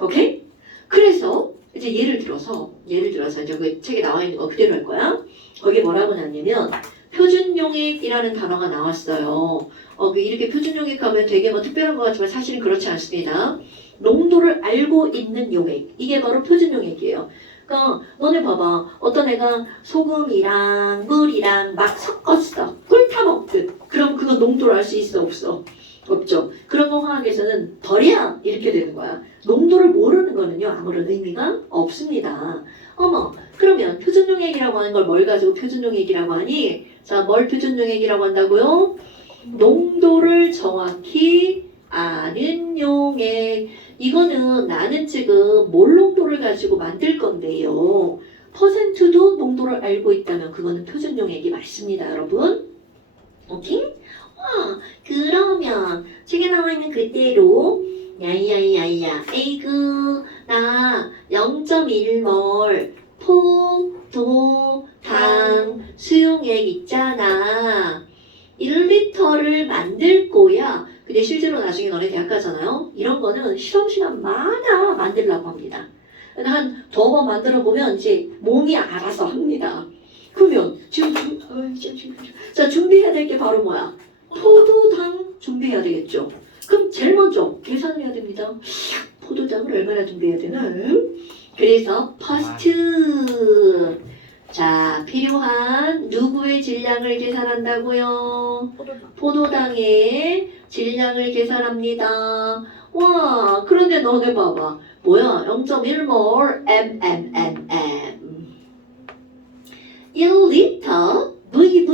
오케이? 그래서 이제 예를 들어서 이제 그 책에 나와 있는 거 그대로 할 거야. 거기에 뭐라고 나왔냐면 표준용액이라는 단어가 나왔어요. 이렇게 표준용액 하면 되게 뭐 특별한 것 같지만 사실은 그렇지 않습니다. 농도를 알고 있는 용액. 이게 바로 표준용액이에요. 그러니까 너네 봐봐. 어떤 애가 소금이랑 물이랑 막 섞었어. 꿀 타먹듯. 그럼 그건 농도를 알 수 있어 없어? 없죠. 그런 거 화학에서는 버려! 이렇게 되는 거야. 농도를 모르는 거는요. 아무런 의미가 없습니다. 어머, 그러면 표준용액이라고 하는 걸 뭘 가지고 표준용액이라고 하니? 자, 뭘 표준용액이라고 한다고요? 농도를 정확히 아는 용액. 이거는 나는 지금 몰 농도를 가지고 만들 건데요. 퍼센트도 농도를 알고 있다면 그거는 표준용액이 맞습니다, 여러분. 오케이? 그러면 책에 나와 있는 그대로 야야야야 에이그 나 0.1몰 포도당 수용액 있잖아. 1리터를 만들 거야. 근데 실제로 나중에 너네 대학 가잖아요. 이런 거는 실험 시간마다 만들려고 합니다. 한 2번 만들어 보면 이제 몸이 알아서 합니다. 그러면 지금 자 준비해야 될 게 바로 뭐야? 포도당 준비해야 되겠죠. 그럼 제일 먼저 계산을 해야 됩니다. 포도당을 얼마나 준비해야 되나? 그래서 퍼스트 자 필요한 누구의 질량을 계산한다고요? 포도당의 질량을 계산합니다. 와 그런데 너네 봐봐. 뭐야 0.1몰 mmmm 1리터 V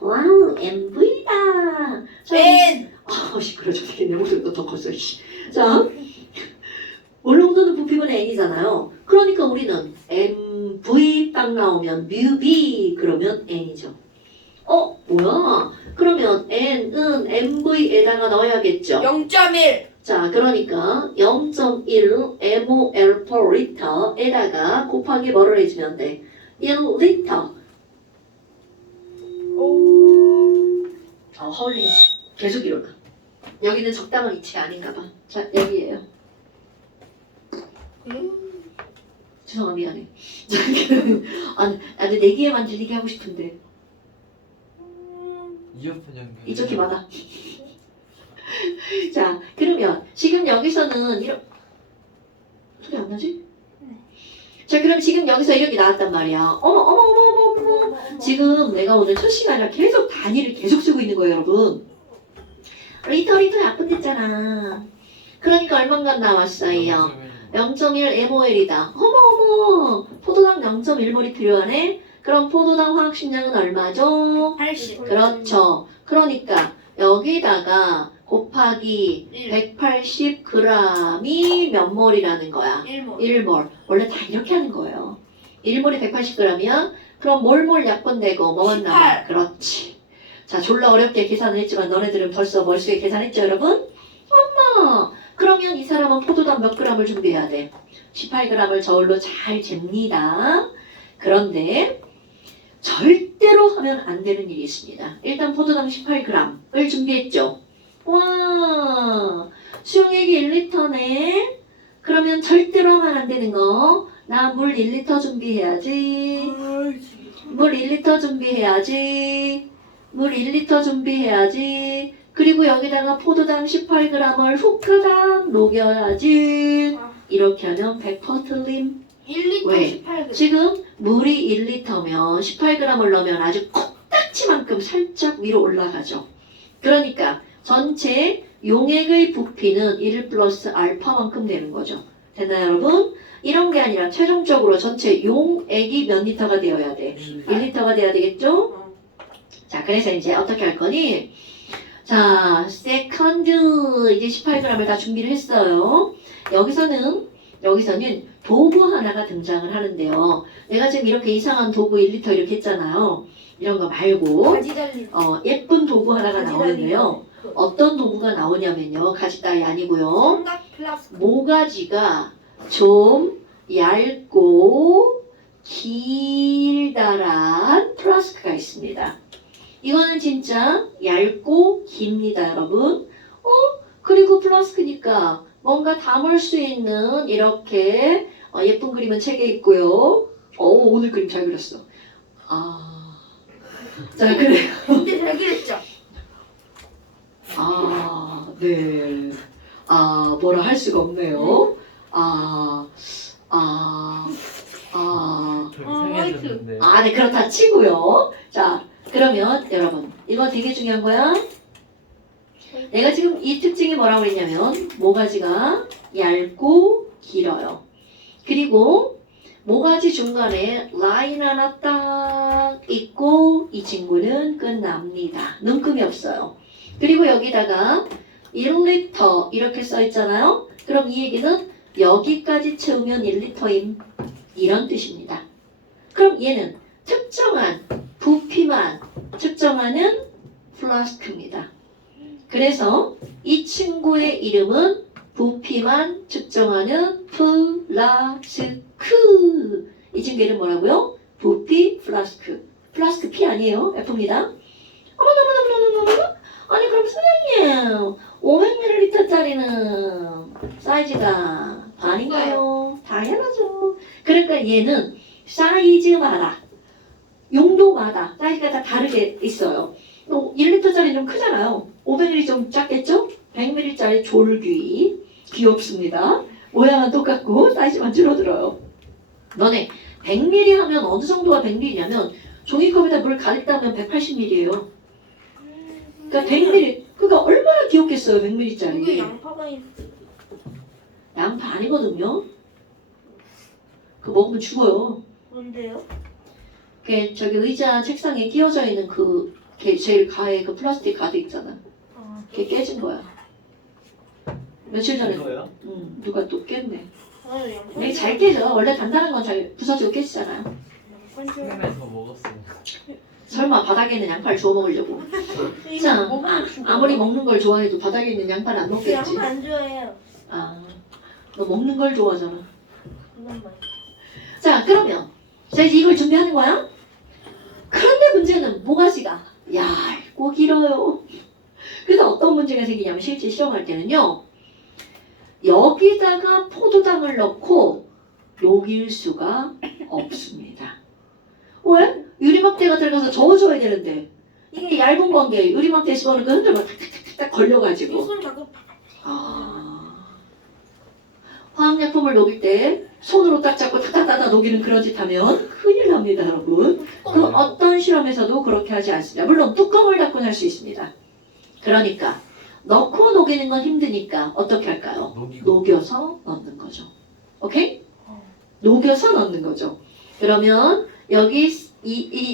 와우 MV다. N 시끄러 죽겠네. 목소리가 더 컸어. 씨. 자 원룸도는 부피분 N이잖아요. 그러니까 우리는 MV 딱 나오면 뮤B 그러면 N이죠. 뭐야? 그러면 N은 MV에다가 넣어야겠죠. 0.1 자, 그러니까 0.1 mol per li터에다가 곱하기 뭐를 해주면 돼? 1리터. 헐리. 계속 일어나. 여기는 적당한 위치가 아닌가 봐. 자, 여기에요. 죄송합니다. 미안해. 나도 4개만 들리게 하고 싶은데. 이어폰 연결. 이쪽 귀 받아. 자, 그러면 지금 여기서는 이런 소리 안 나지? 네. 자, 그럼 지금 여기서 이렇게 나왔단 말이야. 어머. 지금 내가 오늘 첫 시간이라 계속 단위를 계속 쓰고 있는 거예요, 여러분. 리터 약분됐잖아. 그러니까 얼마간 나왔어요? 0.1 mol이다. 어머. 포도당 0.1몰이 필요하네. 그럼 포도당 화학식량은 얼마죠? 80 그렇죠. 그러니까 여기다가 곱하기 1 180g이 몇 몰이라는 거야? 1몰 1몰. 원래 다 이렇게 하는 거예요. 1몰이 180g이야? 그럼 몰몰 약분되고 뭐만 남아? 18. 그렇지. 자, 졸라 어렵게 계산을 했지만 너네들은 벌써 머릿속에 계산했죠, 여러분? 엄마! 그러면 이 사람은 포도당 몇 g을 준비해야 돼? 18g을 저울로 잘 잽니다. 그런데 절대로 하면 안 되는 일이 있습니다. 일단 포도당 18g을 준비했죠. 와, 수용액이 1리터네. 그러면 절대로 하면 안 되는 거. 나 물 1리터 준비해야지. 물 1리터 준비해야지. 물 1리터 준비해야지. 그리고 여기다가 포도당 18g을 후크당 녹여야지. 이렇게 하면 100% 틀림. 1리터 왜? 18g 지금 물이 1리터면 18g을 넣으면 아주 콩딱지만큼 살짝 위로 올라가죠. 그러니까 전체 용액의 부피는 1 플러스 알파만큼 되는 거죠. 됐나요, 여러분? 이런 게 아니라 최종적으로 전체 용액이 몇 리터가 되어야 돼? 1리터가 돼야 되겠죠? 자, 그래서 이제 어떻게 할 거니? 자, 세컨드 이제 18g을 다 준비를 했어요. 여기서는 도구 하나가 등장을 하는데요. 내가 지금 이렇게 이상한 도구 1리터 이렇게 했잖아요. 이런 거 말고 가지 달린 예쁜 도구 하나가 가지 나오는데요. 어떤 도구가 나오냐면요. 가지 따위 아니고요. 삼각 플라스틱 모가지가 좀 얇고 길다란 플라스크가 있습니다. 이거는 진짜 얇고 깁니다, 여러분. 그리고 플라스크니까 뭔가 담을 수 있는 이렇게 예쁜 그림은 책에 있고요. 오늘 그림 잘 그렸어. 자, 그래요. 근데 잘 그렸죠? 아, 네. 아, 뭐라 할 수가 없네요. 아, 아, 아. 더 이상해졌는데. 아, 네, 그렇다 치고요. 자, 그러면 여러분, 이거 되게 중요한 거야. 내가 지금 이 특징이 뭐라고 그랬냐면, 모가지가 얇고 길어요. 그리고 모가지 중간에 라인 하나 딱 있고, 이 친구는 끝납니다. 눈금이 없어요. 그리고 여기다가 1리터 이렇게 써 있잖아요. 그럼 이 얘기는 여기까지 채우면 1리터임. 이런 뜻입니다. 그럼 얘는 특정한 부피만 측정하는 플라스크입니다. 그래서 이 친구의 이름은 부피만 측정하는 플라스크. 이 친구 이름 뭐라고요? 부피 플라스크. 플라스크 P 아니에요? F입니다. 어머머머머머머머. 아니 그럼 선생님 500ml짜리는 사이즈가 반인가요? 당연하죠. 그러니까 얘는 사이즈마다 용도마다 사이즈가 다 다르게 있어요. 1리터짜리 좀 크잖아요. 500ml 좀 작겠죠? 100ml짜리 졸귀 귀엽습니다. 모양은 똑같고 사이즈만 줄어들어요. 너네 100ml 하면 어느 정도가 100ml냐면 종이컵에다 물 가득 따면 180ml예요. 그러니까 100ml 그러니까 얼마나 귀엽겠어요. 이게 100ml짜리. 양파가 있어. 양파 아니거든요. 그거 먹으면 죽어요. 뭔데요? 그게 저기 의자 책상에 끼워져 있는 걔 제일 가에 그 플라스틱 가드 있잖아. 아, 그게 깨진 거야. 며칠 전에 이거요? 누가 또 깼네. 저는 양파. 되게 잘 깨져. 원래 단단한 건 잘 부서지고 깨지잖아요. 생각나서 먹었어. 설마 바닥에 있는 양파를 주워 먹으려고. 자, 아무리 먹는 걸 좋아해도 바닥에 있는 양파는 안 먹겠지. 양파 안 좋아해요. 아, 너 먹는 걸 좋아하잖아. 그건 말. 자, 그러면 자 이제 이걸 준비하는 거야. 그런데 문제는 모가지가 얇고 길어요. 그래서 어떤 문제가 생기냐면 실제 시험할 때는요. 여기다가 포도당을 넣고 녹일 수가 없습니다. 왜? 유리막대가 들어가서 저어줘야 되는데 이게 얇은 건데 유리막대 집어넣으니까 흔들면 탁탁탁탁 걸려가지고 손 자꾸 화학약품을 녹일 때 손으로 딱 잡고 탁탁탁탁 녹이는 그런 짓 하면 큰일 납니다, 여러분. 그 어떤 실험에서도 그렇게 하지 않습니다. 물론 뚜껑을 닫고 할 수 있습니다. 그러니까 넣고 녹이는 건 힘드니까 어떻게 할까요? 녹여서 넣는 거죠. 오케이? 녹여서 넣는 거죠. 그러면 여기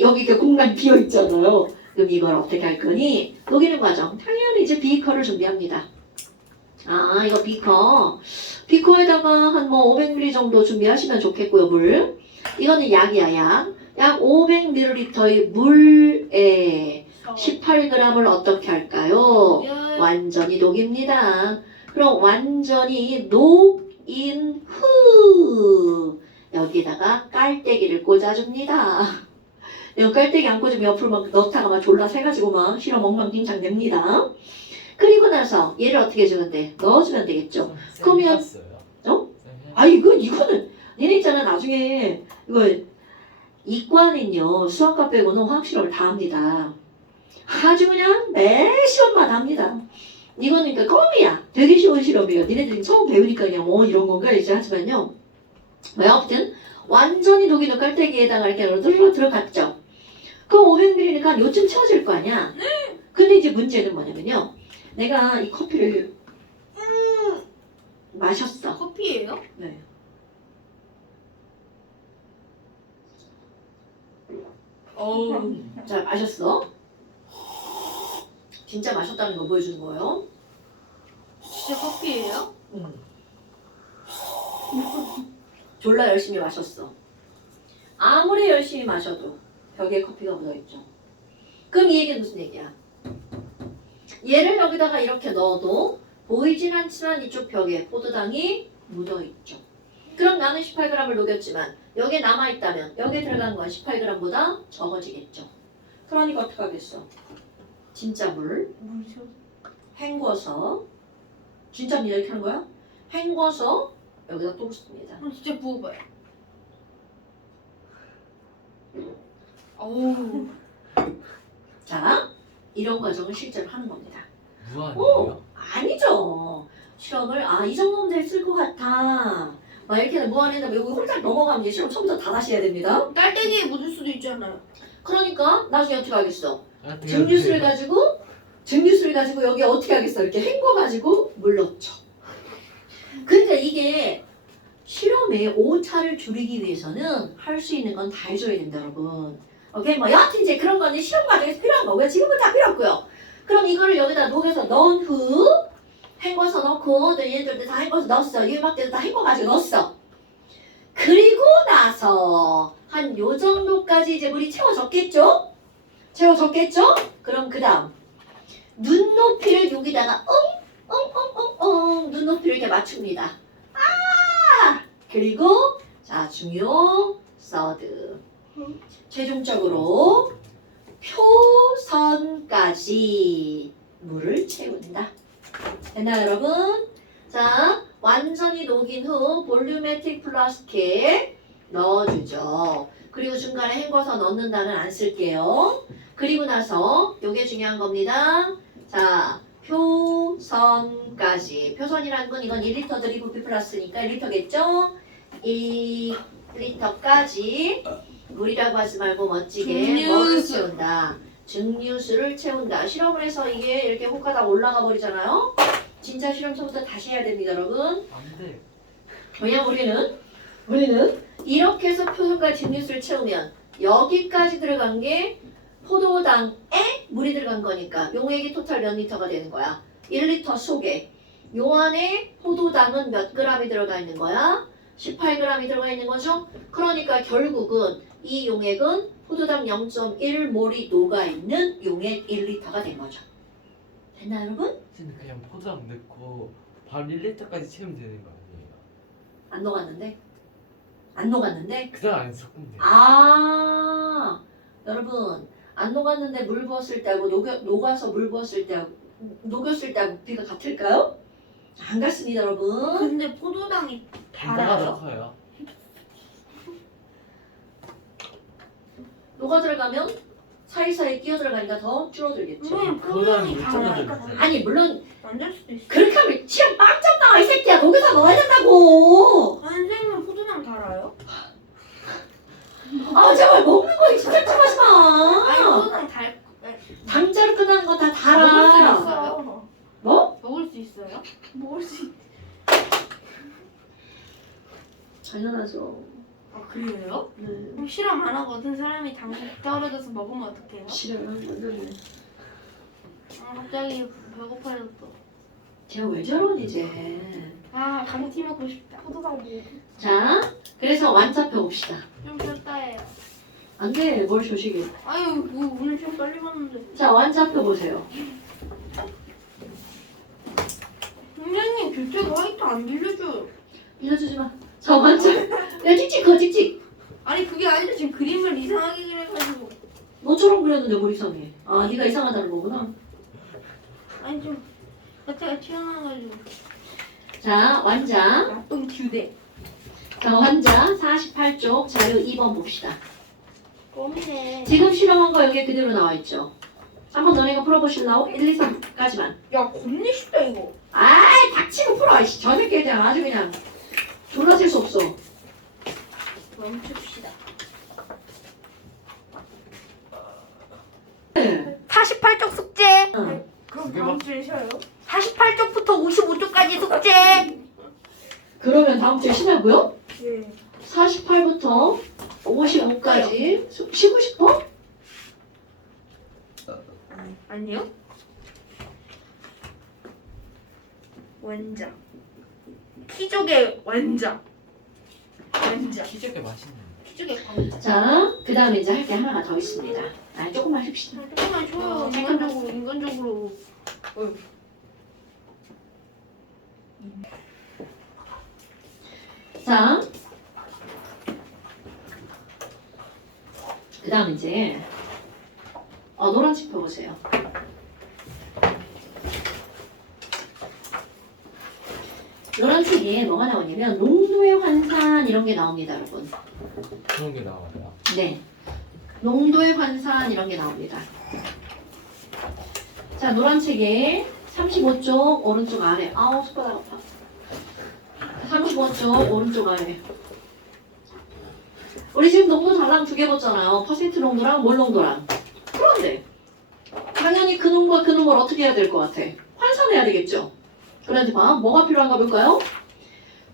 여기가 공간 비어 있잖아요. 그럼 이걸 어떻게 할 거니? 녹이는 과정. 당연히 이제 비커를 준비합니다. 아, 이거 비커에다가 한 뭐 500ml 정도 준비하시면 좋겠고요, 물. 이거는 약이야, 약. 약 500ml의 물에 18g을 어떻게 할까요? 완전히 녹입니다. 그럼 완전히 녹인 후 여기다가 깔때기를 꽂아줍니다. 이거 깔때기 안 꽂으면 옆으로 막 넣다가 막 졸라 새가지고 막 실험 엉망진창 됩니다. 그리고 나서 얘를 어떻게 해주는데 넣어주면 되겠죠. 그러면 이거는 얘네 있잖아. 나중에 이거 이과는요 수학과 빼고는 화학 실험을 다 합니다. 아주 그냥 매 시험마다 합니다. 이거는 그러니까 껌이야. 되게 쉬운 실험이에요. 니네들이 처음 배우니까 그냥 이런 건가 이제 하지만요. 아무튼 완전히 녹이는 깔때기에다가 이렇게 들어갔죠. 그럼 500ml니까 한 요쯤 채워질 거 아니야. 근데 이제 문제는 뭐냐면요. 내가 이 커피를 마셨어. 커피예요? 네. 자, 마셨어. 진짜 마셨다는 거 보여주는 거예요. 진짜 커피예요? 졸라 열심히 마셨어. 아무리 열심히 마셔도 벽에 커피가 묻어있죠. 그럼 이 얘기는 무슨 얘기야? 얘를 여기다가 이렇게 넣어도 보이진 않지만 이쪽 벽에 포도당이 묻어있죠. 그럼 나는 18g을 녹였지만 여기에 남아있다면 여기에 들어간 건 18g보다 적어지겠죠. 그러니까 어떻게 하겠어? 진짜 물 뭐죠? 헹궈서 진짜입니다. 이렇게 하는 거야? 헹궈서 여기다 또 붓습니다. 그럼 진짜 부어봐요. 어우. 자, 이런 과정을 실제로 하는 겁니다. 무한이에요? 아니죠. 실험을 이 정도면 됐을 것 같아. 막 이렇게 무한했는데 여기 홀짝 넘어가면 이제 실험 처음부터 다 다시 해야 됩니다. 깔때기에 묻을 수도 있잖아요. 그러니까 나중에 어떻게 하겠어? 아, 증류수를 가지고 여기 어떻게 하겠어? 이렇게 헹궈가지고 물 넣죠. 그러니까 이게 실험의 오차를 줄이기 위해서는 할 수 있는 건 다 해줘야 된다, 여러분. 오케이, 뭐 여하튼 이제 그런 거는 실험 과정에서 필요한 거고요. 지금은 다 필요 없고요. 그럼 이거를 여기다 녹여서 넣은 후 헹궈서 넣고 또 얘네들도 다 헹궈서 넣었어. 유막대도 다 헹궈가지고 넣었어. 그리고 나서 한 요 정도까지 이제 물이 채워졌겠죠? 그럼 그 다음 눈높이를 여기다가 눈높이를 이렇게 맞춥니다. 그리고 자 중요 서드 최종적으로 표선까지 물을 채운다. 됐나요 여러분? 자 완전히 녹인 후 볼륨메틱 플라스틱에 넣어주죠. 그리고 중간에 헹궈서 넣는다는 안 쓸게요. 그리고 나서 요게 중요한 겁니다. 자 표선까지 표선이라는 건 이건 1리터 드리블 피 플러스니까 1리터겠죠? 1리터까지 물이라고 하지 말고 멋지게 증류수. 뭐를 채운다. 증류수를 채운다. 실험을 해서 이게 이렇게 혹하다 올라가 버리잖아요. 진짜 실험 처음부터 다시 해야 됩니다, 여러분. 안돼. 왜냐면 우리는 이렇게 해서 표현과 증류수를 채우면 여기까지 들어간 게 포도당에 물이 들어간 거니까 용액이 토탈 몇 리터가 되는 거야? 1리터 속에 요 안에 포도당은 몇 g이 들어가 있는 거야? 18g이 들어가 있는 거죠? 그러니까 결국은 이 용액은 포도당 0.1몰이 녹아있는 용액 1리터가 된 거죠. 됐나요 여러분? 진짜 그냥 포장 넣고 바로 1리터까지 채우면 되는 거 아니에요? 안 녹았는데? 안 녹았는데? 그냥 안 섞으면 돼요. 여러분 안 녹았는데 물 부었을 때하고 녹아서 물 부었을 때하고 녹였을 때하고 부피가 같을까요? 안 같습니다 여러분. 근데 포도당이 뭐가 달아요? 더 커요? 녹아 들어가면 사이사이 끼어 들어가니까 더 줄어들겠죠. 선생님 그거랑 포도당이 물장난 달아요? 좀 아니 물론 안될 수도 있어. 그렇게 하면 시험 빵점 나와 이 새끼야. 녹여서 넣어야 된다고. 선생님은 포도당 달아요? 제발 먹는 거 진짜 좀 하지 아니 마. 포도당 달. 당자로 끝나는 거 다 먹을 수 달아. 있어요? 뭐? 먹을 수 있어요? 먹을 수. 당연하죠. 그래요? 네. 그럼 실험 안 하고 어떤 사람이 당장 떨어져서 먹으면 어떡해요? 싫어요. 완전히. 갑자기 배고파졌어. 제가 왜 저러니 이제. 감튀 먹고 싶다. 포도당 뭐? 자, 그래서 완자표 봅시다. 좀 쉬었다 해요. 안 돼, 뭘 조식이. 아유 뭐 오늘 시험 빨리 봤는데. 자, 완자표 보세요. 선생님 교재 화이트 안 빌려줘요. 빌려주지 마. 자, 완자. 야, 찍찍, 그거 찍찍. 아니 그게 아니라 지금 그림을 이상하게 그려가지고. 너처럼 그렸는데 뭘 이상해. 네가 이상하다는 거구나. 아니 좀 자체가 튀어나와가지고. 자, 완자. 나쁜 규대. 자, 완자 48쪽 자료 2번 봅시다. 껌이네. 지금 실험한 거 여기 그대로 나와 있죠. 한번 너네가 풀어보실라고? 1, 2, 3까지만. 야 겁내 쉽다 이거. 닥치고 풀어. 아이씨, 저 새끼 그냥 아주 그냥 졸라 셀 수 없어. 멈춥시다. 네. 48쪽 숙제. 응. 그럼 다음 주에 쉬어요? 48쪽부터 55쪽까지 숙제. 그러면 다음 주에 쉬냐고요? 예. 48부터 55까지 쉬고 싶어? 아니요. 원자. 키족의 원자. 원자. 키즈게 맛있는데. 키족의 광자. 자, 그 다음에 이제 할 게 하나가 더 있습니다. 조금만 해봅시다. 조금만 줘요. 인간적으로. 자, 그 다음 이제 노란색 펴보세요. 노란색에 뭐가 나오냐면 농도의 환산 이런 게 나옵니다, 여러분. 그런 게 나와요. 네, 농도의 환산 이런 게 나옵니다. 자, 노란 책에 35쪽 오른쪽 아래. 아우, 손바닥 아파. 35쪽 오른쪽 아래. 우리 지금 농도 달랑 두 개 봤잖아요. 퍼센트 농도랑 몰 농도랑. 그런데 당연히 그 놈과 그 놈을 어떻게 해야 될 것 같아? 환산해야 되겠죠. 그런데 봐, 뭐가 필요한가 볼까요?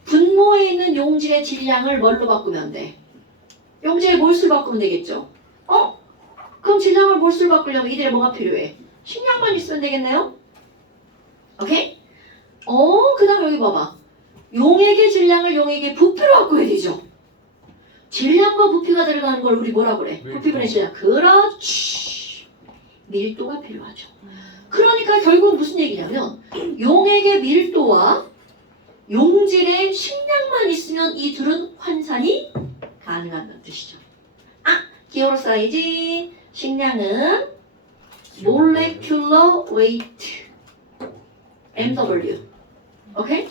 분모에 있는 용질의 질량을 뭘로 바꾸면 돼? 용질의 몰수를 바꾸면 되겠죠. 그럼 질량을 몰수를 바꾸려면 이들에 뭐가 필요해? 식량만 있으면 되겠네요? 오케이? 그 다음 여기 봐봐. 용액의 질량을 용액의 부피로 바꿔야 되죠. 질량과 부피가 들어가는 걸 우리 뭐라 그래? 부피분의 질량. 그렇지. 밀도가 필요하죠. 그러니까 결국 무슨 얘기냐면 용액의 밀도와 용질의 식량만 있으면 이 둘은 환산이 가능하다는 뜻이죠. 기호로 써야지. 식량은 molecular weight MW. 오케이?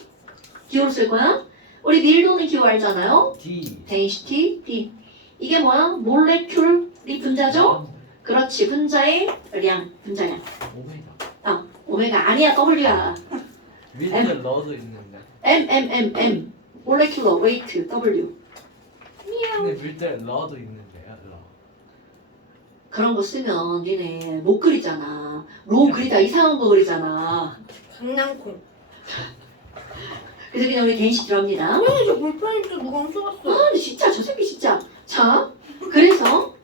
기호로 쓸 거야. 우리 밀도는 기호 알잖아요. D. density D. 이게 뭐야? molecule이 분자죠? 그렇지. 분자의 량, 분자량. 오메가. 오메가 아니야. W야. 밀도 넣어도 있는데. M. molecular weight W. 근데 밀도 넣어도 있는데. 러. 그런 거 쓰면 니네 못 그리잖아. 로 그리다 이상한 거 그리잖아. 강낭콩. 그래서 그냥 우리 density 합니다. 형님 저 볼펜도 누가 훔쳐갔어? 근데 진짜 저 새끼 진짜. 자, 그래서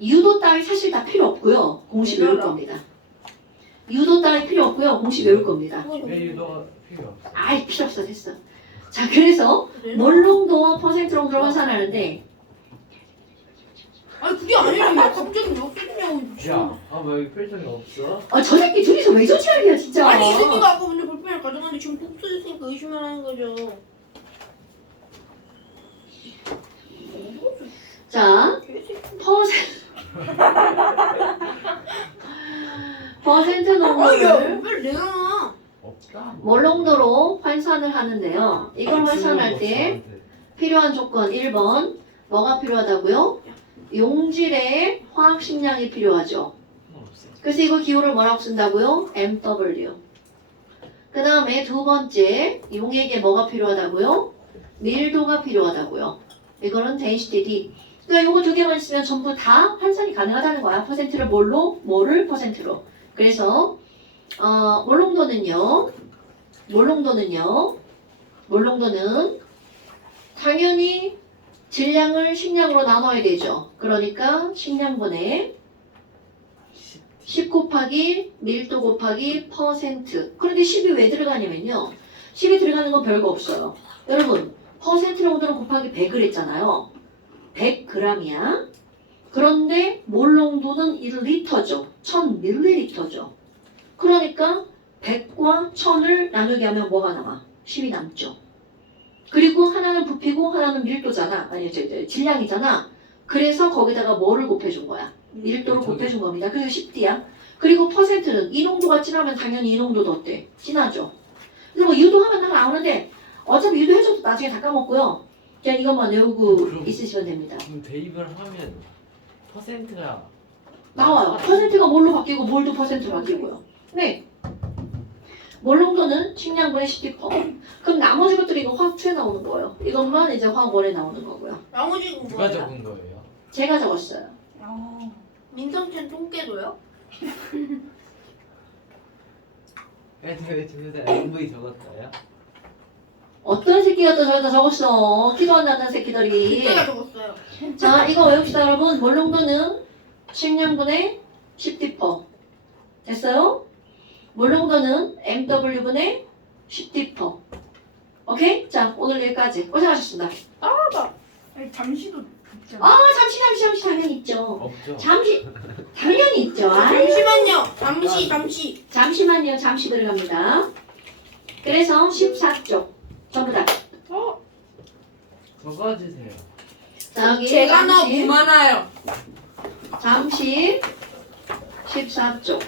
유도 따위 사실 다 필요 없고요. 공식 외울 겁니다. 유도 따위 필요 없고요. 공식 외울 겁니다. 왜 유도가 필요 없어? 아이 필요 없어 됐어. 자, 그래서 몰농도와 퍼센트 농도를 환산하는데 아니 그게 아니라 왜 갑자기 왜 없어지냐고. 야, 왜 여기 필통이 없어? 저 새끼 둘이서 왜 저지랄이야 진짜. 아니 이 새끼가 아까 먼저 볼펜을 가져갔는데 지금 또 없어졌으니까 의심을 하는 거죠. 자, 퍼센트 아야 농도를 왜 내놔? 없다. 몰농도로 환산을 하는데요. 이걸 환산할 때 필요한 조건 1번 뭐가 필요하다고요? 용질의 화학 식량이 필요하죠. 없어. 그래서 이거 기호를 뭐라고 쓴다고요? MW. 그 다음에 두 번째 용액에 뭐가 필요하다고요? 밀도가 필요하다고요. 이거는 density D. 그러니까 이거 두 개만 있으면 전부 다 환산이 가능하다는 거야. 퍼센트를 뭘로? 뭐를 퍼센트로. 그래서 몰농도는 당연히 질량을 식량으로 나눠야 되죠. 그러니까 식량분의 10 곱하기 밀도 곱하기 퍼센트. 그런데 10이 왜 들어가냐면요. 10이 들어가는 건 별거 없어요. 여러분, 퍼센트 농도는 곱하기 100을 했잖아요. 100g이야. 그런데 몰 농도는 1리터죠. 1000ml죠. 그러니까 100과 1000을 나누게 하면 뭐가 나와? 10이 남죠. 그리고 하나는 부피고 하나는 밀도잖아. 아니, 질량이잖아. 그래서 거기다가 뭐를 곱해준 거야? 밀도를 곱해준 겁니다. 그래서 10D야. 그리고 퍼센트는 이 농도가 진하면 당연히 이 농도도 어때? 진하죠. 그래서 뭐 유도하면 다 나오는데 어차피 유도해줘도 나중에 다 까먹고요. 그냥 이것만 외우고 그럼- 있으시면 됩니다. 그럼 대입을 하면 퍼센트가 나와요. 퍼센트가 뭘로 바뀌고 몰도 퍼센트로 바뀌고요. 네. 몰 농도는 식량분의 10%. 그럼 나머지 것들이 이거 화학 2에 나오는 거예요. 이것만 이제 화학 1에 나오는 거고요. 나머지는 누가 뭐야? 적은 거예요? 제가 적었어요. 민성찬 똥개도요? 왜 둘다 MV 적었어요? 어떤 새끼가 또 저기다 적었어. 키도 안 나는 새끼들이. 그때가 적었어요. 자, 이거 외웁시다, 여러분. 몰 농도는 식량분의 10D%. 됐어요? 몰 농도는 MW분의 10D%. 오케이? 자, 오늘 여기까지. 고생하셨습니다. 아니, 잠시도 있잖아. 잠시 당연히 있죠. 없죠. 당연히 있죠. 아이, 잠시만요. 잠시만요. 잠시 들어갑니다. 그래서 14쪽. 전부 다. 적어주세요. 자, 여기 제가 잠시, 너무 많아요. 잠시 14쪽.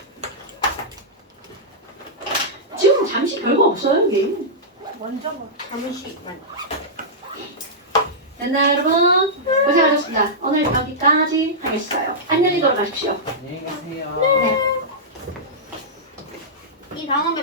지금 잠시 별거 없어요, 여기. 먼저 봐. 잠시만. 됐나요, 여러분? 고생하셨습니다. 오늘 여기까지 하겠어요. 안녕히 돌아가십시오. 안녕히 가세요. 네. 당하면